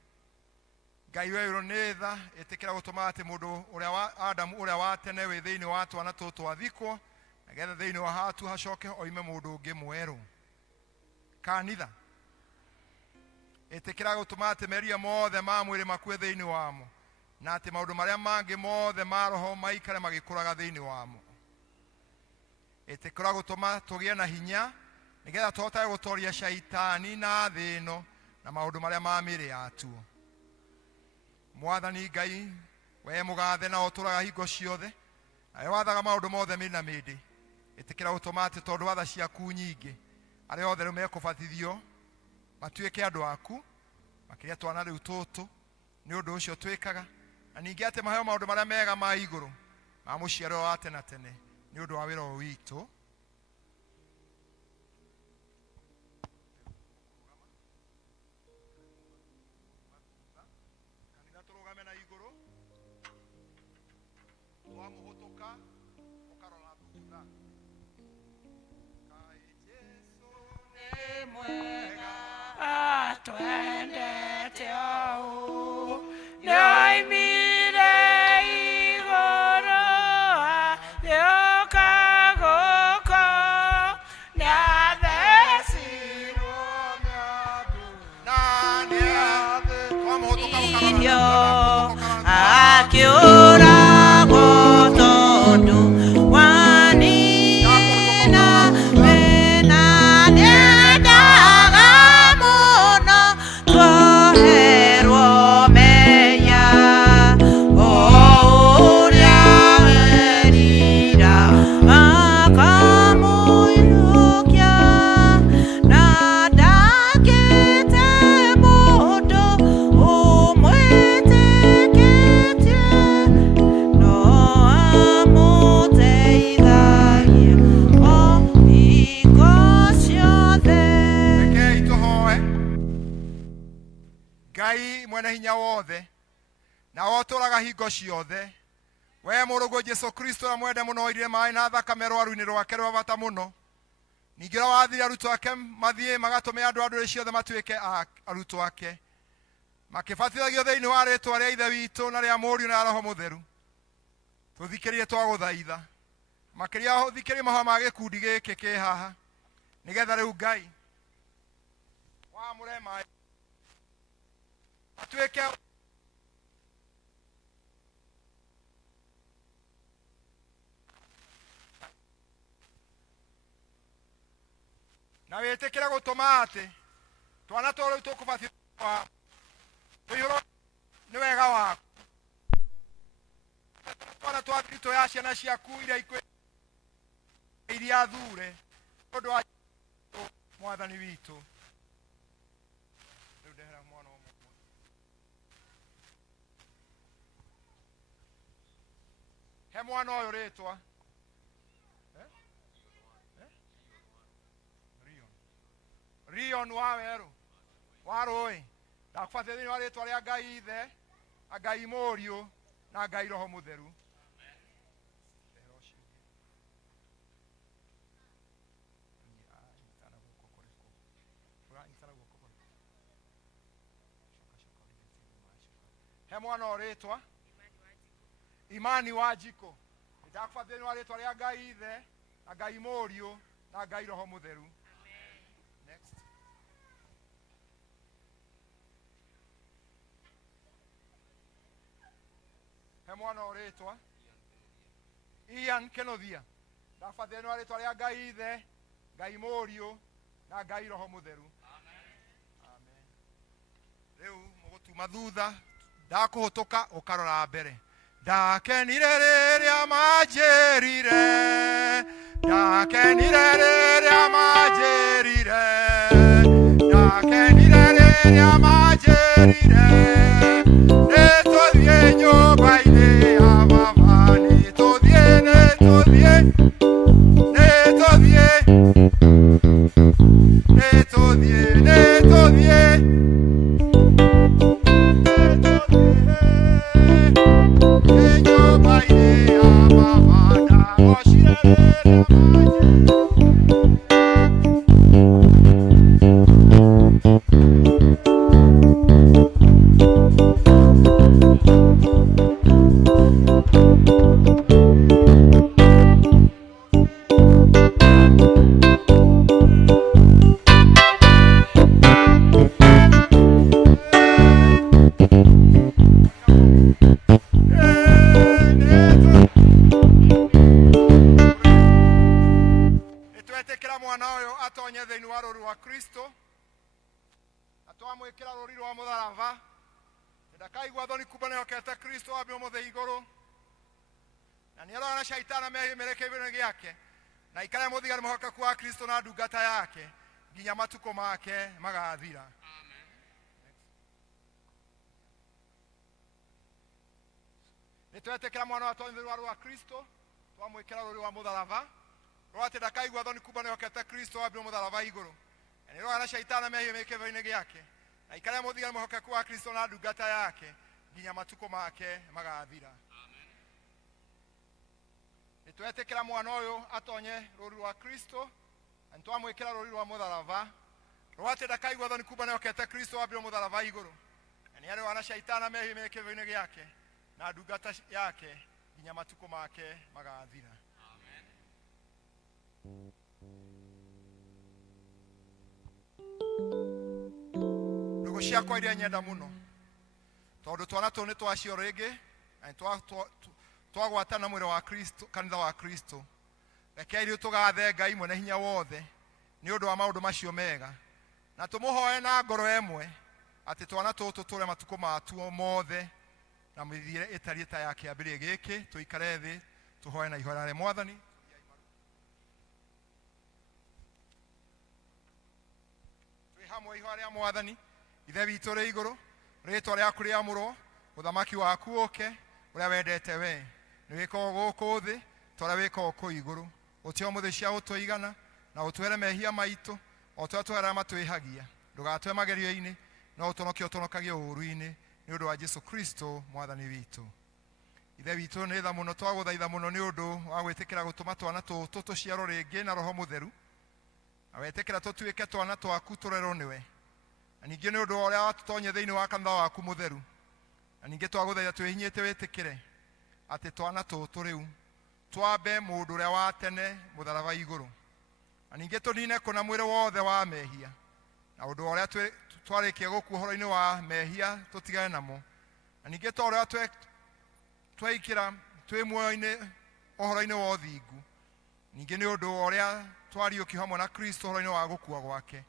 Ngai we yũrũ nĩ tha, ĩtĩkĩra gũtũma atĩ mũndũ ũrĩa wa Adamu ũrĩa wa tene wĩ thĩinĩ wa twana tũtũ athikwo, nagetha thĩinĩ wa hatu hacoke oime mũndũ ũngĩ mwerũ. Kanitha ĩtĩkĩra gũtũma atĩ meria mothe ma mwĩrĩ makue thĩinĩ wamo, na atĩ maũndũ marĩa mangĩ mothe ma roho maikare magĩkũraga thĩinĩ wamo. Ĩtĩkĩra gũtũma tũgĩe na hinya, nĩgetha tũhotage gũtoria shaitani na thĩ ĩno na maũndũ marĩa ma mĩĩrĩ yatuo. Mwathani Ngai, we mũgathe na ũtũraga hingo ciothe, nawe wathaga maũndũ mothe mĩrĩ na mĩndĩ, ĩtĩkĩra gũtũma atĩ tondũ watha ciaku nyingĩ, arĩa othe rĩu mekũbatithio matuĩke andũ aku, makĩria twana rĩu tũtũ, nĩ ũndũ ũcio twĩkaga, na ningĩ atĩ maheo maũndũ marĩa mega ma igũrũ ma mũciaro wa tene na tene, nĩ ũndũ wa wĩra ũyũ witũ. Kanitha tũrũgame na igũrũ, twamũhũtũka ũkarora thutha. Kaĩ Jesũ nĩ mwega, atwendete ũũ, nĩoimire igũrũ agĩũka gũkũ, nĩathecirwo mĩandũ na nĩ twamũhũtũka irio ũkarora akĩũragwo tondũ wanina wĩna nĩendaga mũno twoherwo mehia, o ũrĩa werira akamũinũkia, na ndakĩte mũndũ ũmwĩtĩkĩtie, no amũteithagia o hingo ciothe. Rekei tũhoe. Ngai mwene hinya wothe, na ũtũraga hingo ciothe, we mũrũguo Jesũ Kristo ũrĩa mwende mũno oirire maaĩ na thakame rwaru-inĩ rwake rwa bata mũno, ningĩ ũrĩa wathire arutwo ake mathiĩ magatũme andũ a ndũrĩrĩ ciothe matuĩke arutwo ake, makĩbatithagio thĩinĩ wa rĩĩtwa rĩa Ithe witũ na rĩa Mũriũ na Roho Mũtheru. Tũthikĩrĩrie twagũthaitha, makĩria thikĩrĩrie mahũa ma gĩkundi gĩkĩ kĩ haha, nĩgetha rĩu Ngai wamũre maaĩ atuĩke na wĩtĩkĩre gũtũma atĩ twana tũrũ rĩu tũkũbatithio tũiyũrwo nĩ wega waku, twana twa Kristo ya ciana ciaku iria iria thure ũndũ wa Mwathani witũ. Rĩu ndehera mwana ũmwe he mwana oyo ritwa Rion wa weru waroi ndakubatia thini wa ritwa ria Ngai Ithe na Ngai Mũriũ na Ngai Roho Mũtheru. He mwana oritwa Imani Wanjikũ ndakubatia thini wa ritwa ria Ngai Ithe na Ngai Mũriũ na Ngai Roho Mũtheru. Next. He mwana oritwa Ian Kenothia ndakubatia thini wa ritwa ria Ngai Ithe Ngai Mũriũ na Ngai Roho Mũtheru. Amen. Riu mugutuma thutha ndakuhutuka ukarora mbere. Ndakenire rĩrĩa manjĩrire, ndakenire rĩrĩa manjĩrire, ndakenire rĩrĩa manjĩrire, nĩtũthiĩ nyũmba-inĩ ya baba, nĩtũthiĩ, nĩtũthiĩ, nĩtũthiĩ, nĩtũthiĩ, nĩtũthiĩ. Atwamwikira ruri rwa mutharaba ndakaigua thoni kumbane okete Kristo wambe umuthe iguru na ni arona shaitana mehimereke ibintu giake na ikare muthigari muhokaku wa Kristo na ndungata yake nginya matuko make magathira. Amen. Nitwetekera mwana wa tonthi rwa Kristo twamwikira ruri wa mutharaba rwate ndakaigua thoni kumbane okete Kristo wambe umutharaba iguru na ni arona shaitana mehimereke ibintu giake na ikare muthigari muhokaku wa Kristo na ndungata yake nginya matuko make magathira. Amen. Nitwetekera mwana uyu atonye ruri rwa Kristo ntwamwikira ruri rwa mutharaba rwate ndakaigua thoni kumbane okete Kristo wambe umutharaba iguru na ni arona shaitana mehimereke ibintu giake na ndungata yake nginya matuko make magathira. Amen. Ndugu ciakwa iria nyenda muno tondu twana tu ni twacio ringi na twagwatana mwiri wa Kristo kanitha wa Kristo rekei riu tugathe Ngai mwene hinya wothe ni undu wa maundu macio mega na tumuhoe na ngoro emwe ati twana tutu tule matuko matuo mothe na mithire itari ta ya kiambiri giki tuikare thi tuhoe na ihora ria Mwathani. Twi hamwe ihora ria Mwathani. Ithe witũ rĩ igũrũ rĩtwa rĩaku rĩamũrwo ũthamaki waku ũke ũrĩa wendete we nĩ wĩkagwo gũkũ thĩ ta ũrĩa wĩkagwo kũu igũrũ ũtio mũthĩ cia ũtũigana na ũtwere mehia maitũ o ta twera matwĩhagia ndũgatwe magerio-inĩ no ũtũnokie ũtũnokagie ũũru-inĩ nĩ ũndũ wa Jesũ Kristo Mwathani witũ. Ithe witũ nĩ tha mũno twagũthaitha mũno nĩ ũndũ wa gwĩtĩkĩra gũtũma twana tũtũ tũciarwo rĩngĩ na Roho Mũtheru na wetĩkĩra tũtuĩke twana twaku tũrerwo nĩwe na ningĩ nĩ ũndũ wa ũrĩa watũtonye thĩinĩ wa kanitha waku mũtheru na ningĩ twagũthaitha twĩhinyĩte wĩtĩkĩre atĩ twana tũtũ rĩu twambe mũndũ ũrĩa wa tene mũtharaba igũrũ na ningĩ tũnine kũna mwĩrĩ wothe wa mehia na ũndũ wa ũrĩa twarĩkia gũkua ũhoro-inĩ wa mehia tũtigane namo na ningĩ ta ũrĩa tweikĩra twĩ muoyo-inĩ ũhoro-inĩ wa ũthingu ningĩ nĩ ũndũ wa ũrĩa twariũkio hamwe na Kristo ũhoro-inĩ wa gũkua gwake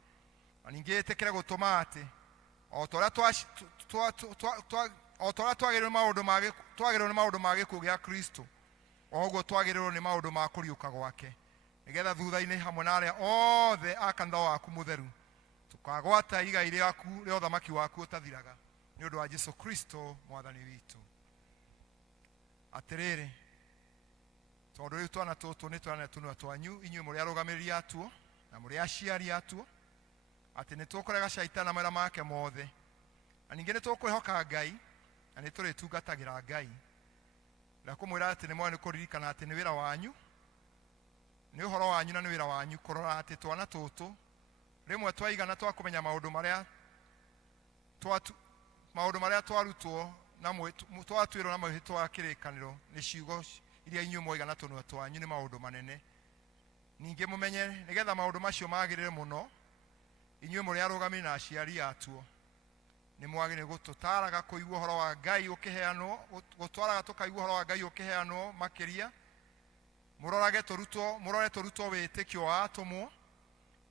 na ningĩ ĩtĩkĩre gũtũma atĩ o ta ũrĩa twagĩrĩirwo nĩ maũndũ ma gĩkuũ gĩa Kristo o ũguo twagĩrĩirwo nĩ maũndũ ma kũriũka gwake nĩgetha thutha-inĩ hamwe na arĩa othe a kanitha waku mũtheru tũkagwata igai rĩaku rĩa ũthamaki waku ũtathiraga nĩ ũndũ wa Jesũ Kristo Mwathani witũ. Atĩrĩrĩ tondu riu twana tutu ni twana tunua twanyu inyuĩ mũrĩ arũgamĩrĩri atuo na mũrĩ aciari atuo atĩ nĩ tũkũrega shaitana mawĩra make mothe na ningĩ nĩ tũkwĩhoka Ngai na nĩ tũrĩtungatagĩra Ngai na kũmwĩra atĩ nĩ mwana kũririkana atĩ nĩ wĩra wanyu nĩ ũhoro wanyu na nĩ wĩra wanyu kũrora atĩ twana tũtũ rĩmwe twaigana twakũmenya maũndũ marĩa twarutwo na twatuĩrwo na mwĩhĩtwa wa kĩrĩkanĩro nĩ ciugo iria inyuĩ mwaigana tũnua twanyu nĩ maũndũ manene ningĩ mũmenye nĩgetha maũndũ macio magĩrĩre mũno inyuĩ mũrĩ arũgamĩrĩri na aciari atuo nĩ mwagĩrĩire gũtũtaraga kũigua ũhoro wa Ngai ũkĩheanwo gũtwaraga tũkaigua ũhoro wa Ngai ũkĩheanwo makĩria mũrore tũrutwo wĩtĩkio wa atũmwo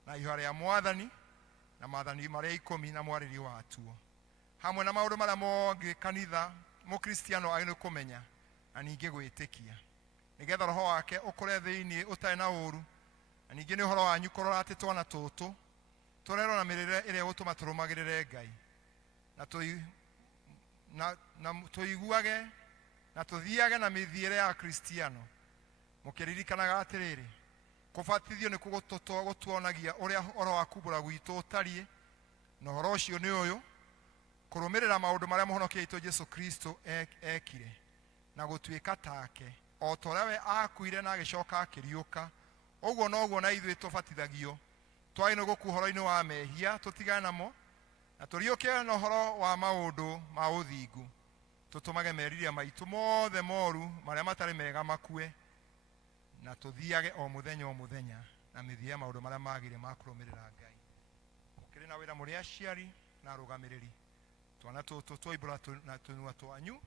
na ihoya rĩa Mwathani na maathani marĩa 10 na mwarĩri wa atuo hamwe na maũndũ marĩa mongĩ kanitha mũkristiano agĩrĩirwo kũmenya na ningĩ gwĩtĩkia nĩgetha roho wake ũkũre thĩinĩ ũtarĩ na ũũru na ningĩ nĩ ũhoro wanyu kũrora atĩ twana tũtũ tũrerwo na mĩrĩre ĩrĩa gũtũma tũrũmagĩrĩre Ngai na tũiguage na tũthiage na mĩthiĩre ya kristiano mũkĩririkanaga atĩrĩrĩ kũbatithio nĩ gũtuonagia ũrĩa ũhoro wa kumbũra gwitũ ũtariĩ na ũhoro ũcio nĩ ũyũ kũrũmĩrĩra maũndũ marĩa mũhonokia witũ Jesũ Kristo ekire na gũtuĩka take o ta ũrĩa we akuire na agĩcoka akĩriũka ũguo noguo na ithuĩ tũbatithagio twagĩrĩirwo gũkua ũhoro-inĩ wa mehia tũtigane namo na tũriũke na ũhoro wa maũndũ ma ũthingu tũtũmage meriria maitũ mothe moru marĩa matarĩ mega makue na tũthiage o mũthenya na mĩthiĩre maũndũ marĩa magĩrĩire ma kũrũmĩrĩra Ngai mũkĩrĩ na wĩra mũrĩ aciari na arũgamĩrĩri twana tũtũ twaibũra na tũnua twanyu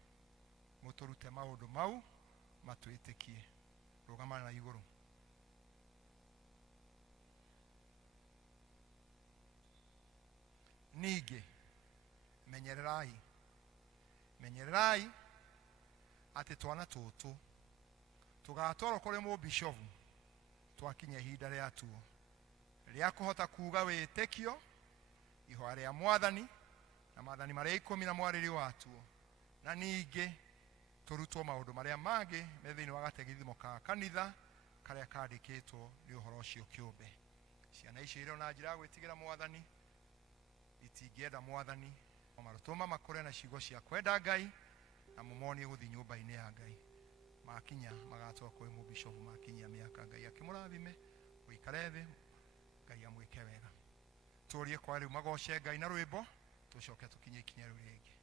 mũtũrute maũndũ mau matwĩtĩkie rũgamana na igũrũ ningĩ menyererai atĩ twana tũtũ tũgatwarwo kũrĩ mũbishofu twakinya ihinda rĩa tuo rĩa kũhota kuuga wĩtĩkio ihoya rĩa Mwathani na maathani marĩa 10 na mwarĩri watuo na ningĩ tũrutwo maũndũ marĩa mangĩ me thĩinĩ wa gategithimo ka kanitha karĩa kandĩkĩtwo nĩ ũhoro ũcio kĩũmbe ciana icio irĩ na njĩra ya gwĩtigĩra Mwathani itingĩenda Mwathani o marũtũma makũre na ciugo cia kwenda Ngai na mũmonie gũthiĩ nyũmba-inĩ ya Ngai makinya magatwarwo kũrĩ mũbishofu makinyia mĩaka Ngai akĩmũrathime ũikare thĩ Ngai amwĩke wega tũrie kwa rĩu magoce Ngai na rwĩmbo tũcoke tũkinye ikinya rĩu rĩngĩ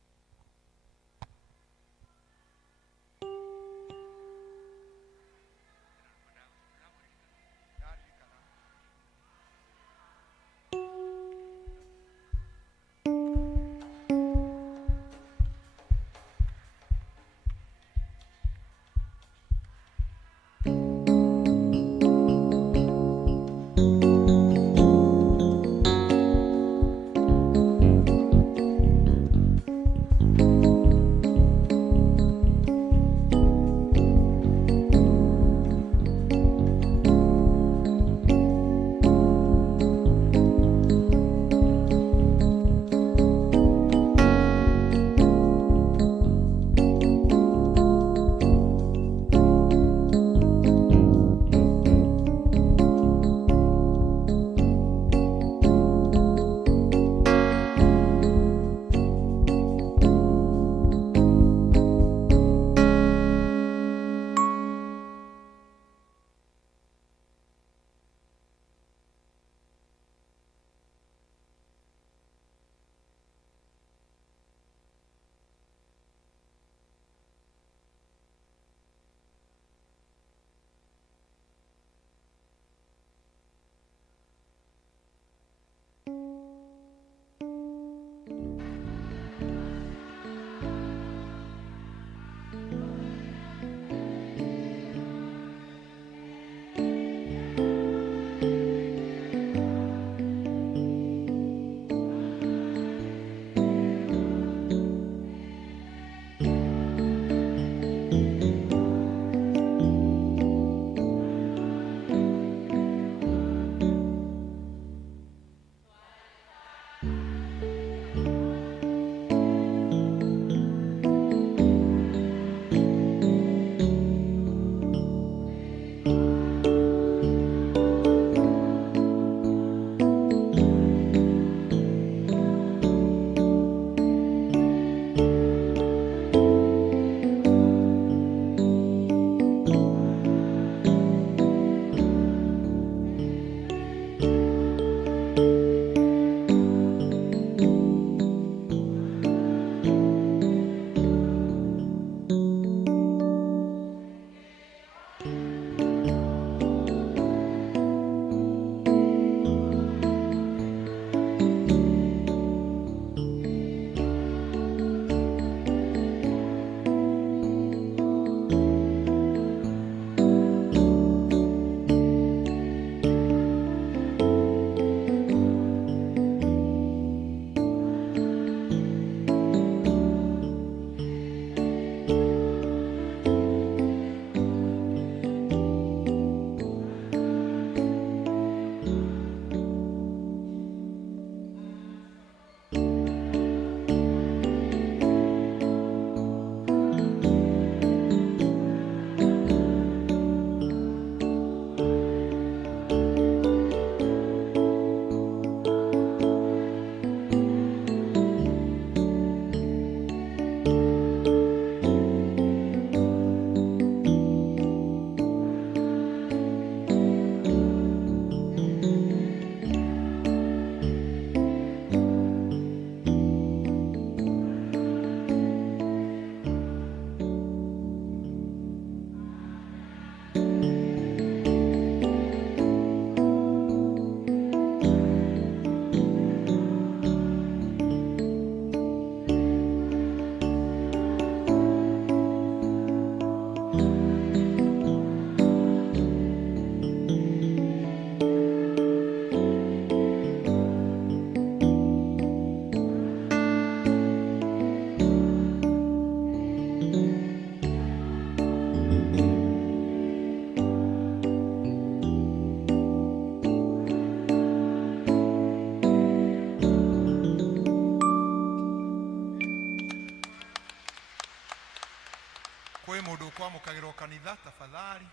Kwe mundu kwa mukagiro kanitha tafadhali.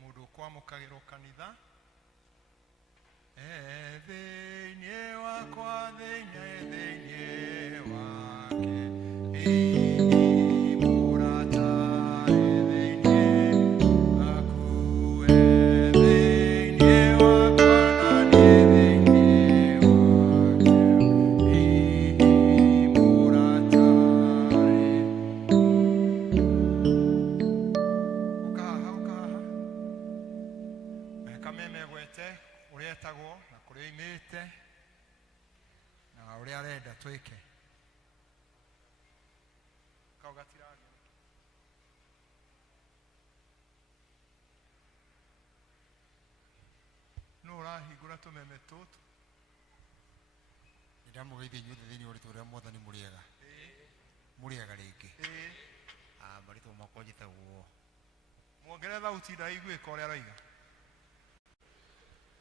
Mundu kwa mukagiro kanitha. Thĩinĩ wakwa thĩinĩ wake. Tweke kaugatirani no rahingura tumeme tutu ndamugeithia inyuothe thĩinĩ wa rĩĩtwa rĩa Mwathani mũrĩega mũrĩega rĩngĩ marĩtwa makwa njĩtagwo muongerera thauti ndaiguĩka ũrĩa aroiga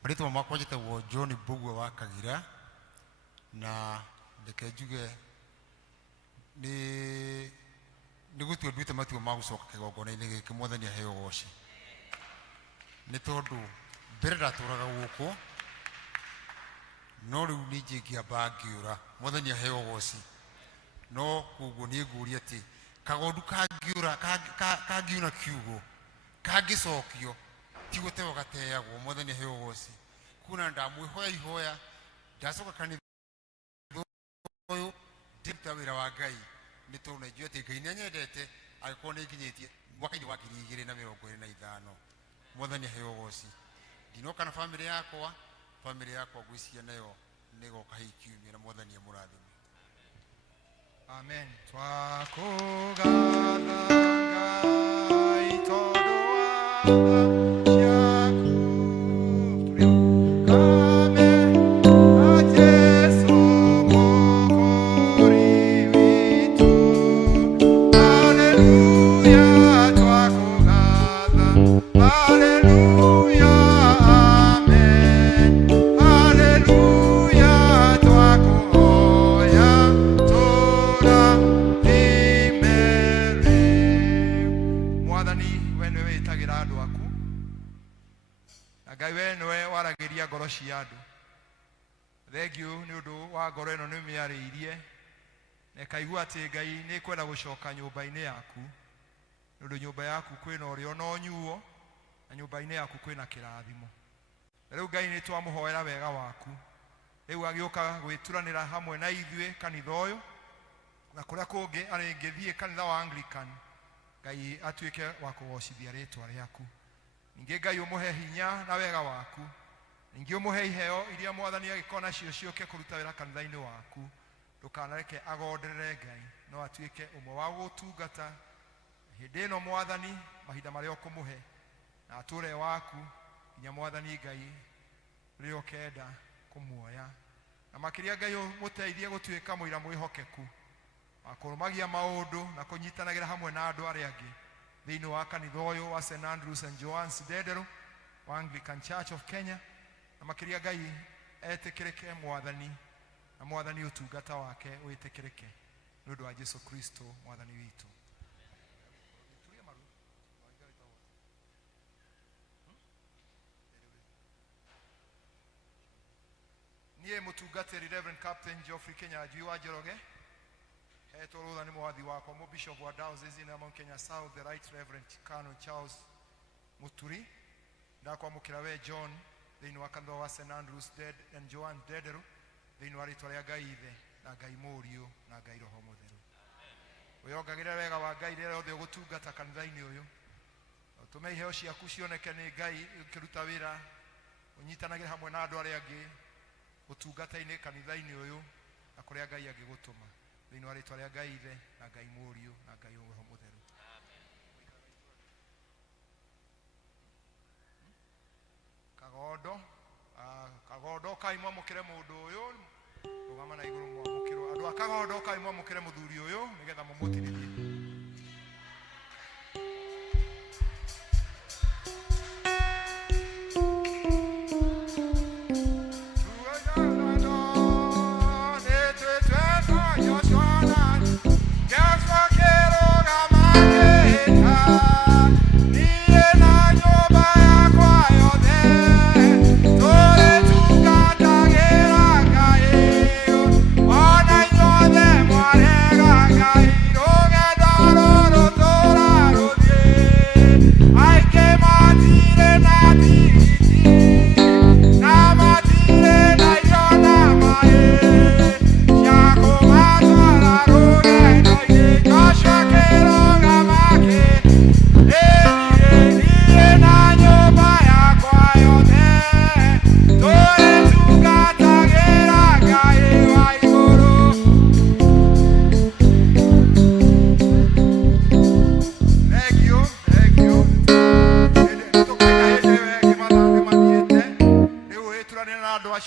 marĩtwa makwa njĩtagwo John Mbugua wa Kagira na ndeke njuge nĩ gũtua nduĩte matua ma gũcoka kĩgongona-inĩ gĩkĩ Mwathani aheo goci nĩ tondũ mbere ndatũraga gũkũ no rĩu nĩ ingĩamba ngĩũra Mwathani aheo goci no koguo nĩ ngũria atĩ kagondu kangiuna kiugo kangĩcokio ti gũteo gateagwo Mwathani aheo goci kuna ndamwĩhoya ihoya ndacoka kanitha ũyũ ndĩruta wĩra wa Ngai nĩ tondũ nĩnjũĩ atĩ Ngai nĩanyendete angĩkorwo nĩnginyĩtie mwaka-inĩ wa 2025 Mwathani aheo goci ndinoka na bamĩrĩ yakwa ngwĩciria nayo nĩgoka hii kiumia na Mwathani amũrathime amen twakũgatha Ngai tondũ wa ciandu thengio nĩ ũndũ wa ngoro ĩno nĩ mĩarĩirie na kaigua atĩ Ngai nĩ kwenda gũcoka nyũmba-inĩ yaku nĩ ũndũ nyũmba yaku kwĩna ũrĩo no nyuo na nyũmba-inĩ yaku kwĩna kĩrathimo rĩu Ngai nĩ twamũhoera wega waku rĩu agĩũka gwĩturanĩra hamwe na ithuĩ kanitha ũyũ na kũrĩa kũngĩ arĩngĩthiĩ kanitha wa Anglican Ngai atuĩke wa kũgocithia rĩĩtwa rĩaku ningĩ Ngai ũmũhe hinya na wega waku ningĩ ũmũhe iheo iria Mwathani agĩkorwo nacio ciũke kũruta wĩra kanitha-inĩ waku ndũkanareke agonderere Ngai no atuĩke ũmwe wa gũtungata hĩndĩ ĩno Mwathani mahinda marĩa ũkũmũhe na atũre waku nginya Mwathani Ngai rĩrĩa ũkenda kũmuoya na makĩria Ngai ũmũteithie gũtuĩka mũira mwĩhokeku wa kũrũmagia maũndũ na kũnyitanagĩra hamwe na andũ arĩa angĩ thĩinĩ wa kanitha ũyũ wa St. Andrews and Joan's Dedero wa Anglican Church of Kenya na makĩria Ngai etĩkĩrĩke Mwathani na Mwathani ũtungata wake wĩtĩkĩrĩke nĩ ũndũ wa Jesũ Kristo Mwathani witũ niĩ mũtungatĩri Reverend Captain Geoffrey Kenya Njui wa Njoroge hetwo rũtha nĩ mwathi wakwa mũbishop wa diocese ya Mount Kenya South the Right Reverend Canon Charles Muturi ndakwamũkĩra we John thĩinĩ wa kanitha wa St. Andrews and Joan Dedero thĩinĩ wa rĩĩtwa rĩa Ngai Ithe na Ngai Mũriũ na Ngai Roho Mũtheru wĩongagĩrĩra wega wa Ngai rĩrĩa rĩothe ũgũtungata kanitha-inĩ ũyũ ũtũme iheo ciaku cioneke nĩ Ngai ũkĩruta wĩra ũnyitanagĩra hamwe na andũ arĩa angĩ ũtungata-inĩ kanitha-inĩ ũyũ na kũrĩa Ngai angĩgũtũma thĩinĩ wa rĩĩtwa rĩa Ngai Ithe na Ngai Mũriũ na Ngai Roho Mũtheru kagondo kai mwamũkĩre mũndũ ũyũ rũgama na igũrũ mwamũkĩrwo andũ a kagondo kai mwamũkĩre mũthuri ũyũ nĩgetha mũmũtirithie Yes,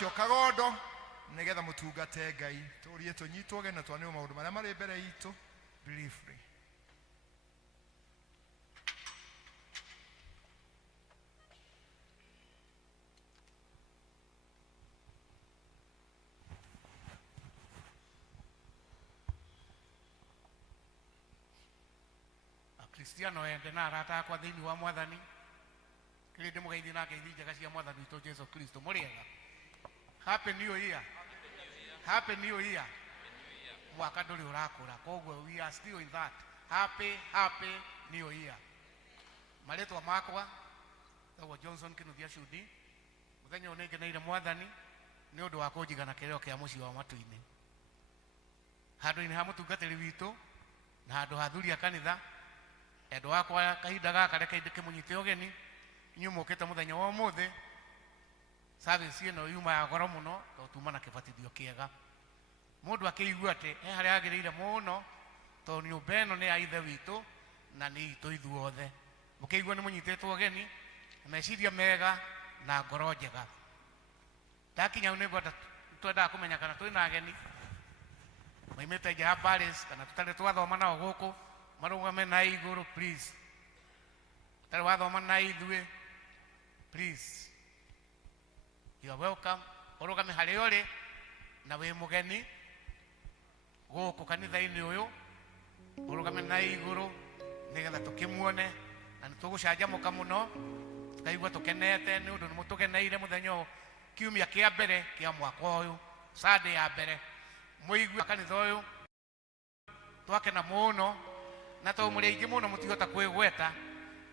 acio kagondo nigetha mutungate Ngai turie tunyitwo gena twane maundu maria mari mbere itu briefly. Kristiano ende na arata akwa thiini wa Mwathani kiri ndimugeithie na ngeithi njega cia Mwathani witũ Jesu Kristo. Mũrĩega? Happy New Year. Happy New Year. Mwaka ndũrĩ ũrakũra, koguo we are still in that. Happy New Year. Marĩtwa makwa tagwo Johnson Kinuthia Cudi. Mũthenya ũyũ nĩngeneire Mwathani nĩ ũndũ wa kũnjigana kĩrĩro kĩa mũciĩ wa matu-inĩ, handũ-inĩ ha mũtungatĩri witũ na handũ ha athuri a kanitha. Endo wakwa kahinda gaka reke ndĩkĩmũnyite ũgeni, inyuĩ mũkĩte mũthenya wa ũmũthĩ. Service ĩno yuma ya goro mũno tondũ tuma na kĩbatithio kĩega. Mũndũ akĩigua atĩ harĩa agĩrĩire mũno tondũ nyũmba ĩno nĩ ya ithe witũ na nĩ itũ ithuothe. Mũkĩigua nĩ mũnyitĩtwo ũgeni, meciria mega na ngoro njega. Ndakinya hau nĩngwenda twendaga kũmenya kana twĩ na ageni maimĩte nja ya Paris kana tũtarĩ twathoma nao gũkũ. Marũgame na igũrũ please. Tarĩ wathoma na ithuĩ please. You are welcome. Ũrũgame harĩa ũrĩ na wĩ mũgeni gũkũ kanitha-inĩ ũyũ. Ũrũgame na igũrũ nĩgetha tũkĩmuone na nĩtũgũcanjamũka mũno, tũkaigua tũkenete nĩ ũndũ nĩmũtũgeneire mũthenya ũyũ kiumia kĩa mbere kĩa mwaka ũyũ, Sunday ya mbere. Mũigue kanitha ũyũ twakena mũno na tondũ mũrĩ aingĩ mũno mũtihota kwĩgweta,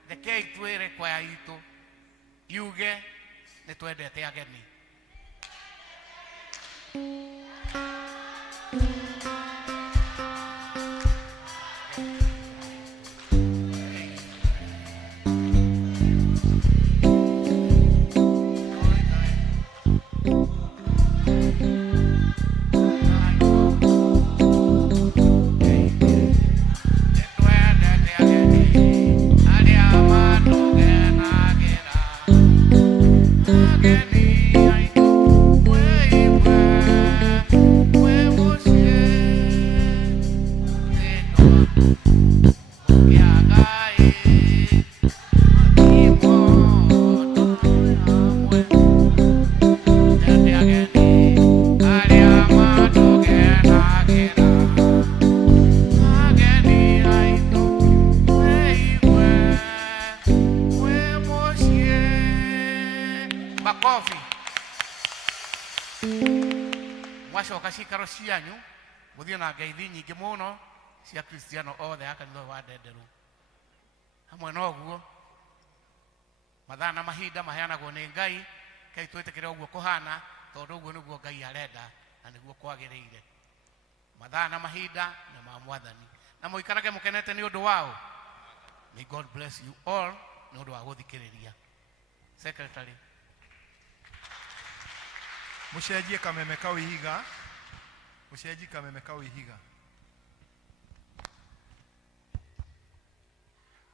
rekei twĩre kwaya itũ yuge nĩ twendete ageni. Mwacoka cikaro cianyu mũthiĩ na ngeithi nyingĩ mũno cia Kristiano othe a kanitha wa Ndenderu. Hamwe na ũguo mathaa na mahinda maheanagwo nĩ Ngai, kai twĩtĩkĩre ũguo kũhana tondũ ũguo nĩguo Ngai arenda na nĩguo kwagĩrĩire. Mathaa na mahinda nĩ ma Mwathani na mũikarage mũkenete nĩ ũndũ wao. May God bless you all nĩ ũndũ wa gũthikĩrĩria. Secretary mucenjie kameme kau ihiga, mucenjie kameme kau ihiga.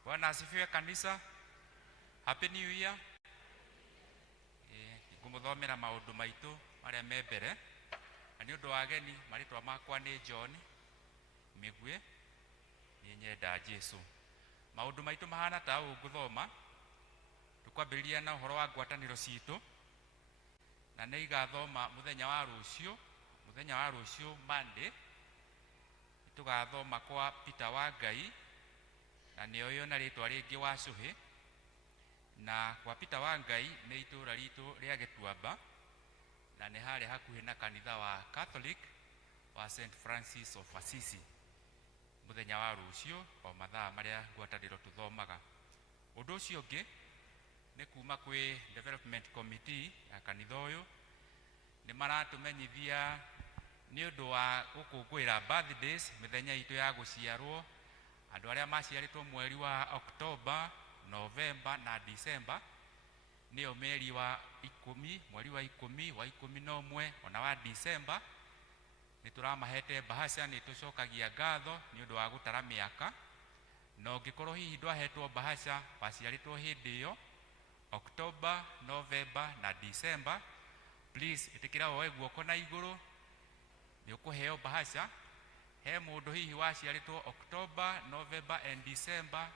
Bwana asifiwe kanisa. Happy New Year. Ngũmũthomera maũndũ maitũ marĩa me mbere. Na nĩ ũndũ wa ageni, marĩtwa makwa nĩ John Mĩgwe, nĩ nyenda Jesu. Maũndũ maitũ mahana ta ũũ ngũthoma. Tũkwambĩrĩria na ũhoro wa ngwatanĩro citũ. Na nĩ igathoma mũthenya wa rũciũ Monday. Tũgathoma kwa Peter wa Ngai na nĩ ũyũ na rĩtwa rĩngĩ wa Cũhĩ. Na kwa Peter wa Ngai nĩ itũũra ritũ rĩa Gĩtuamba na nĩ harĩa hakuhĩ na kanitha wa Catholic wa St Francis of Assisi. Mũthenya wa rũciũ o mathaa marĩa ngwatanĩro tũthomaga. Ũndũ ũcio ũngĩ nĩ kuma kwĩ development committee ya kanitha ũyũ nĩ maratũmenyithia nĩ ũndũ wa gũkũngũĩra birthdays, mĩthenya itũ ya gũciarwo, andũ arĩa maciarĩtwo mweri wa October, November na December, nĩyo mweri wa 10, mweri wa 10, wa 11 ona wa December. Nĩ tũramahete bahasha, nĩ tũcokagia ngatho nĩ ũndũ wa gũtara mĩaka. Na ũngĩkorwo hihi ndwahetwo bahasha, waciarĩtwo hĩndĩ ĩyo October, November na December, please itikira woe guoko na iguru ni ukuheo bahasha. He mundu hihi waciaritwo October, November and December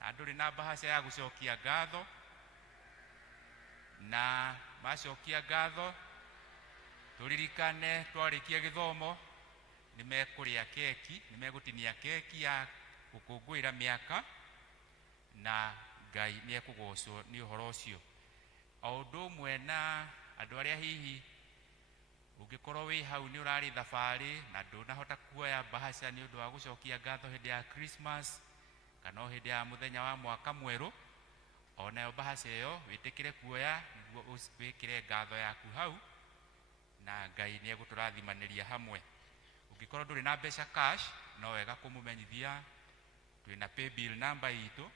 na nduri na bahasha ya gucokia ngatho, na macokia ngatho turirikane twarikia githomo nimekuria keki, nimegutinia keki ya gukungwira miaka, na Ngai ni ekugocwo ni uhoro ucio. Aundu mwe na andu aria hihi ungikorwo wi hau ni urari thabari na ndunahota kuoya bahasha ni undu wa gucokia ngatho hindi ya Christmas kana hindi ya muthenya wa mwaka mweru, onayo bahasha iyo witikire kuoya niguo wikire ngatho yaku hau, na Ngai ni eguturathimaniria hamwe. Ungikorwo nduri na mbeca cash, no wega kumumenyithia twina pay bill number itu,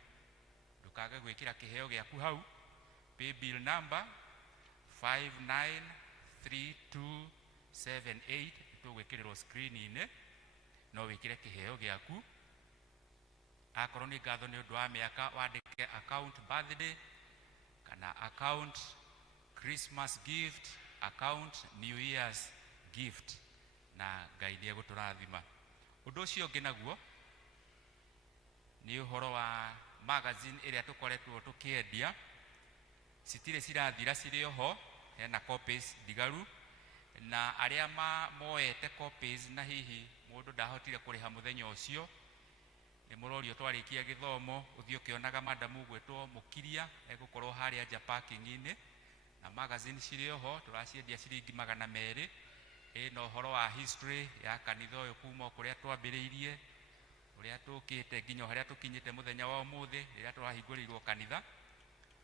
ndukaga gwikira kiheo giaku hau. Pay bill number 593278 tugwikirwo screen ine, no wikire kiheo giaku. Akorwo ni ngatho ni undu wa miaka, wandike account birthday kana account Christmas gift, account New Year's gift, na Ngai ni eguturathima. Undu ucio ungi naguo ni uhoro wa magazine iria tukoretwo tukiendia, citire cirathira ciri oho, hena copies digaru, na aria moete copies na hihi mundu ndahotire kuriha muthenya ucio ni murorio twarikia githomo uthio ukionaga madamu gwetwo Mukiria egukorwo haria nja parking ine, na magazine ciri oho turaciendia ciringi 200. Ino uhoro wa history ya kanitha uyu kuma kuria twambiriirie, uria tukite nginya haria tukinyite muthenya wa umuthi riria turahinguriirwo kanitha.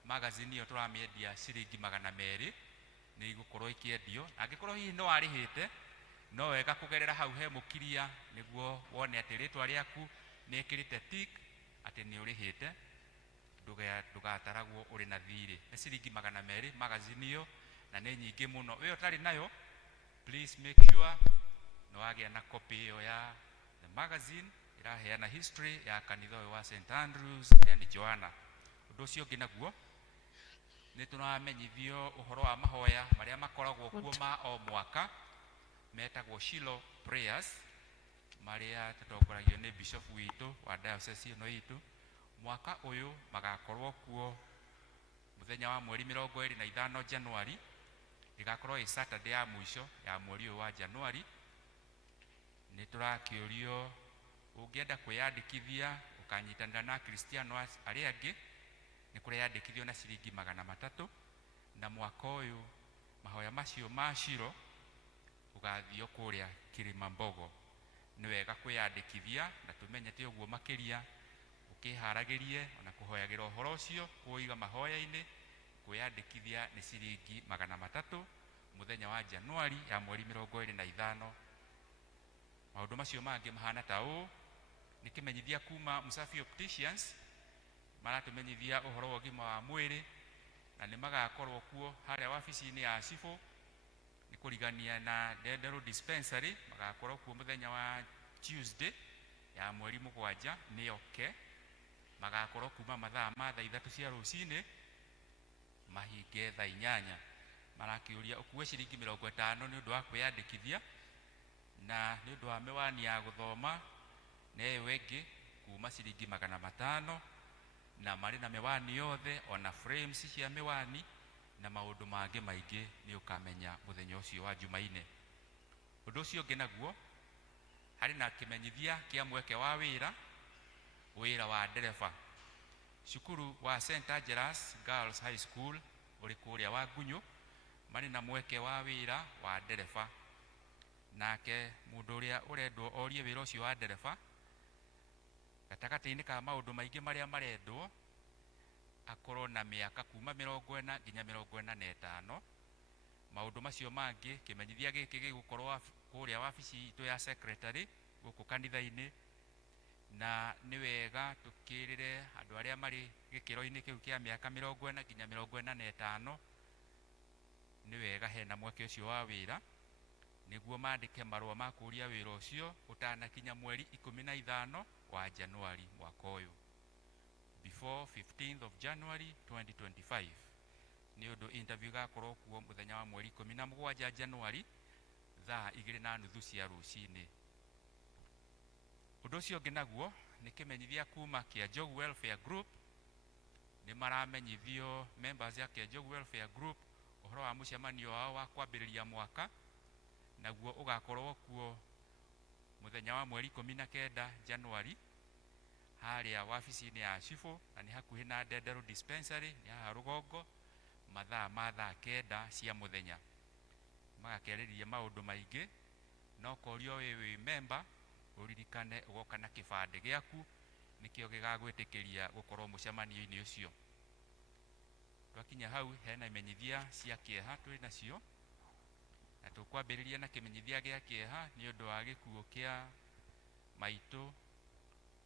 Magazine iyo turamiendia ciringi 200 ni igukorwo ikiendio. Angikorwo hihi no arihite, no wega kugerera hau he Mukiria niguo wone ati ritwa riaku ni ikirite tick ati ni urihite, ndugataragwo uri na thiri. Ni ciringi 200 magazine iyo, na ni nyingi muno. Wewe utari nayo, please make sure no agia na copy iyo ya the magazine iraheana history ya kanitha wa St Andrews and Joanna. Undu ucio ungi naguo ni tunamenyithio uhoro wa mahoya maria makoragwo kuo ma o mwaka, metagwo Shiloh prayers, maria tutongoragio ni bishop witu wa diocese ino itu. Mwaka uyu magakorwo kuo muthenya wa mweri 25 January, igakorwo i Saturday ya mwisho ya mweri wa January. Ni turakiurio ungienda kwiyandikithia ukanyitanira na Kristiano aria angi ni kuriyandikithio na ciringi 300, na mwaka uyu mahoya macio ma Shiloh ugathio kuria Kirimambogo. Ni wega kwiyandikithia na tumenyete uguo makiria, ukiharagirie ona kuhoyagira uhoro ucio kuiga mahoya-ini. Kwiyandikithia ni ciringi 300 muthenya wa Januari ya mweri 25. Maundu macio mangi mahana ta uu ni kimenyithia kuma Musafi Opticians, maratumenyithia uhoro wa gima wa mwiri, na ni magakorwo kuo haria wabici-ini ya Sifo ni kurigania na Dental Dispensary. Magakorwo kuo muthenya wa Tuesday ya mweri 7 ni oke. Magakorwo kuma mathaa ma 3 cia rucini mahinge thaa 8. Marakiuria ukuwe ciringi 50 ni undu wa kwiyandikithia, na ni undu wa miwani ya guthoma neyo wengi kuma ciringi 500, na mari na miwani yothe ona frames cia miwani na maundu mangi maingi ni ukamenya muthenya ucio wa Jumaine. Undu ucio ungi naguo hari na kimenyithia kia mweke wa wira wa ndereba. Cukuru wa St Angelas Girls High School uri kuria wa Gunyu mari na mweke wa wira wa ndereba. Nake mundu uria urendwo orie wira ucio wa ndereba, gatagati-ini ka maundu maingi maria marendwo akorwo na miaka kuma 40 nginya 45. Maundu macio mangi kimenyithia giki gigukorwo kuria wabici itu ya secretary guku kanitha-ini, na ni wega tukirire andu aria mari gikiro-ini kiu kia miaka 40 nginya 45. Ni wega hena mweke ucio wa wira niguo mandike marua ma kuria wira ucio utanakinya mweri 15 wa Januari mwaka uyu, before 15th of January 2025. nĩ ũndũ interview gakorwo kuo mũthenya wa mweri 17 Januari thaa 2:30 cia rũcinĩ. Ũndũ ũcio ũngĩ naguo nĩ kĩmenyithia kuma kĩa Jog Welfare Group. Nĩ maramenyithio members ya kĩa Jog Welfare Group ũhoro wa mũcemanio wao wa kwambĩrĩria mwaka, naguo ũgakorwo kuo mũthenya wa mweri 19 Januari harĩa wabici-inĩ ya Cibũ, na nĩ hakuhĩ na Ndendero Dispensary nĩ haha Rũgongo, mathaa ma thaa 9 cia mũthenya. Magakerĩria maũndũ maingĩ, no korio wĩ member ũririkane ũgoka na kĩbandĩ gĩaku, nĩkĩo gĩgagwĩtĩkĩria gũkorwo mũcemanio-inĩ ũcio. Twakinya hau hena imenyithia cia kĩeha twĩ nacio, na tũkwambĩrĩria na kĩmenyithia gĩa kĩeha nĩ ũndũ wa gĩkuũ kĩa maitũ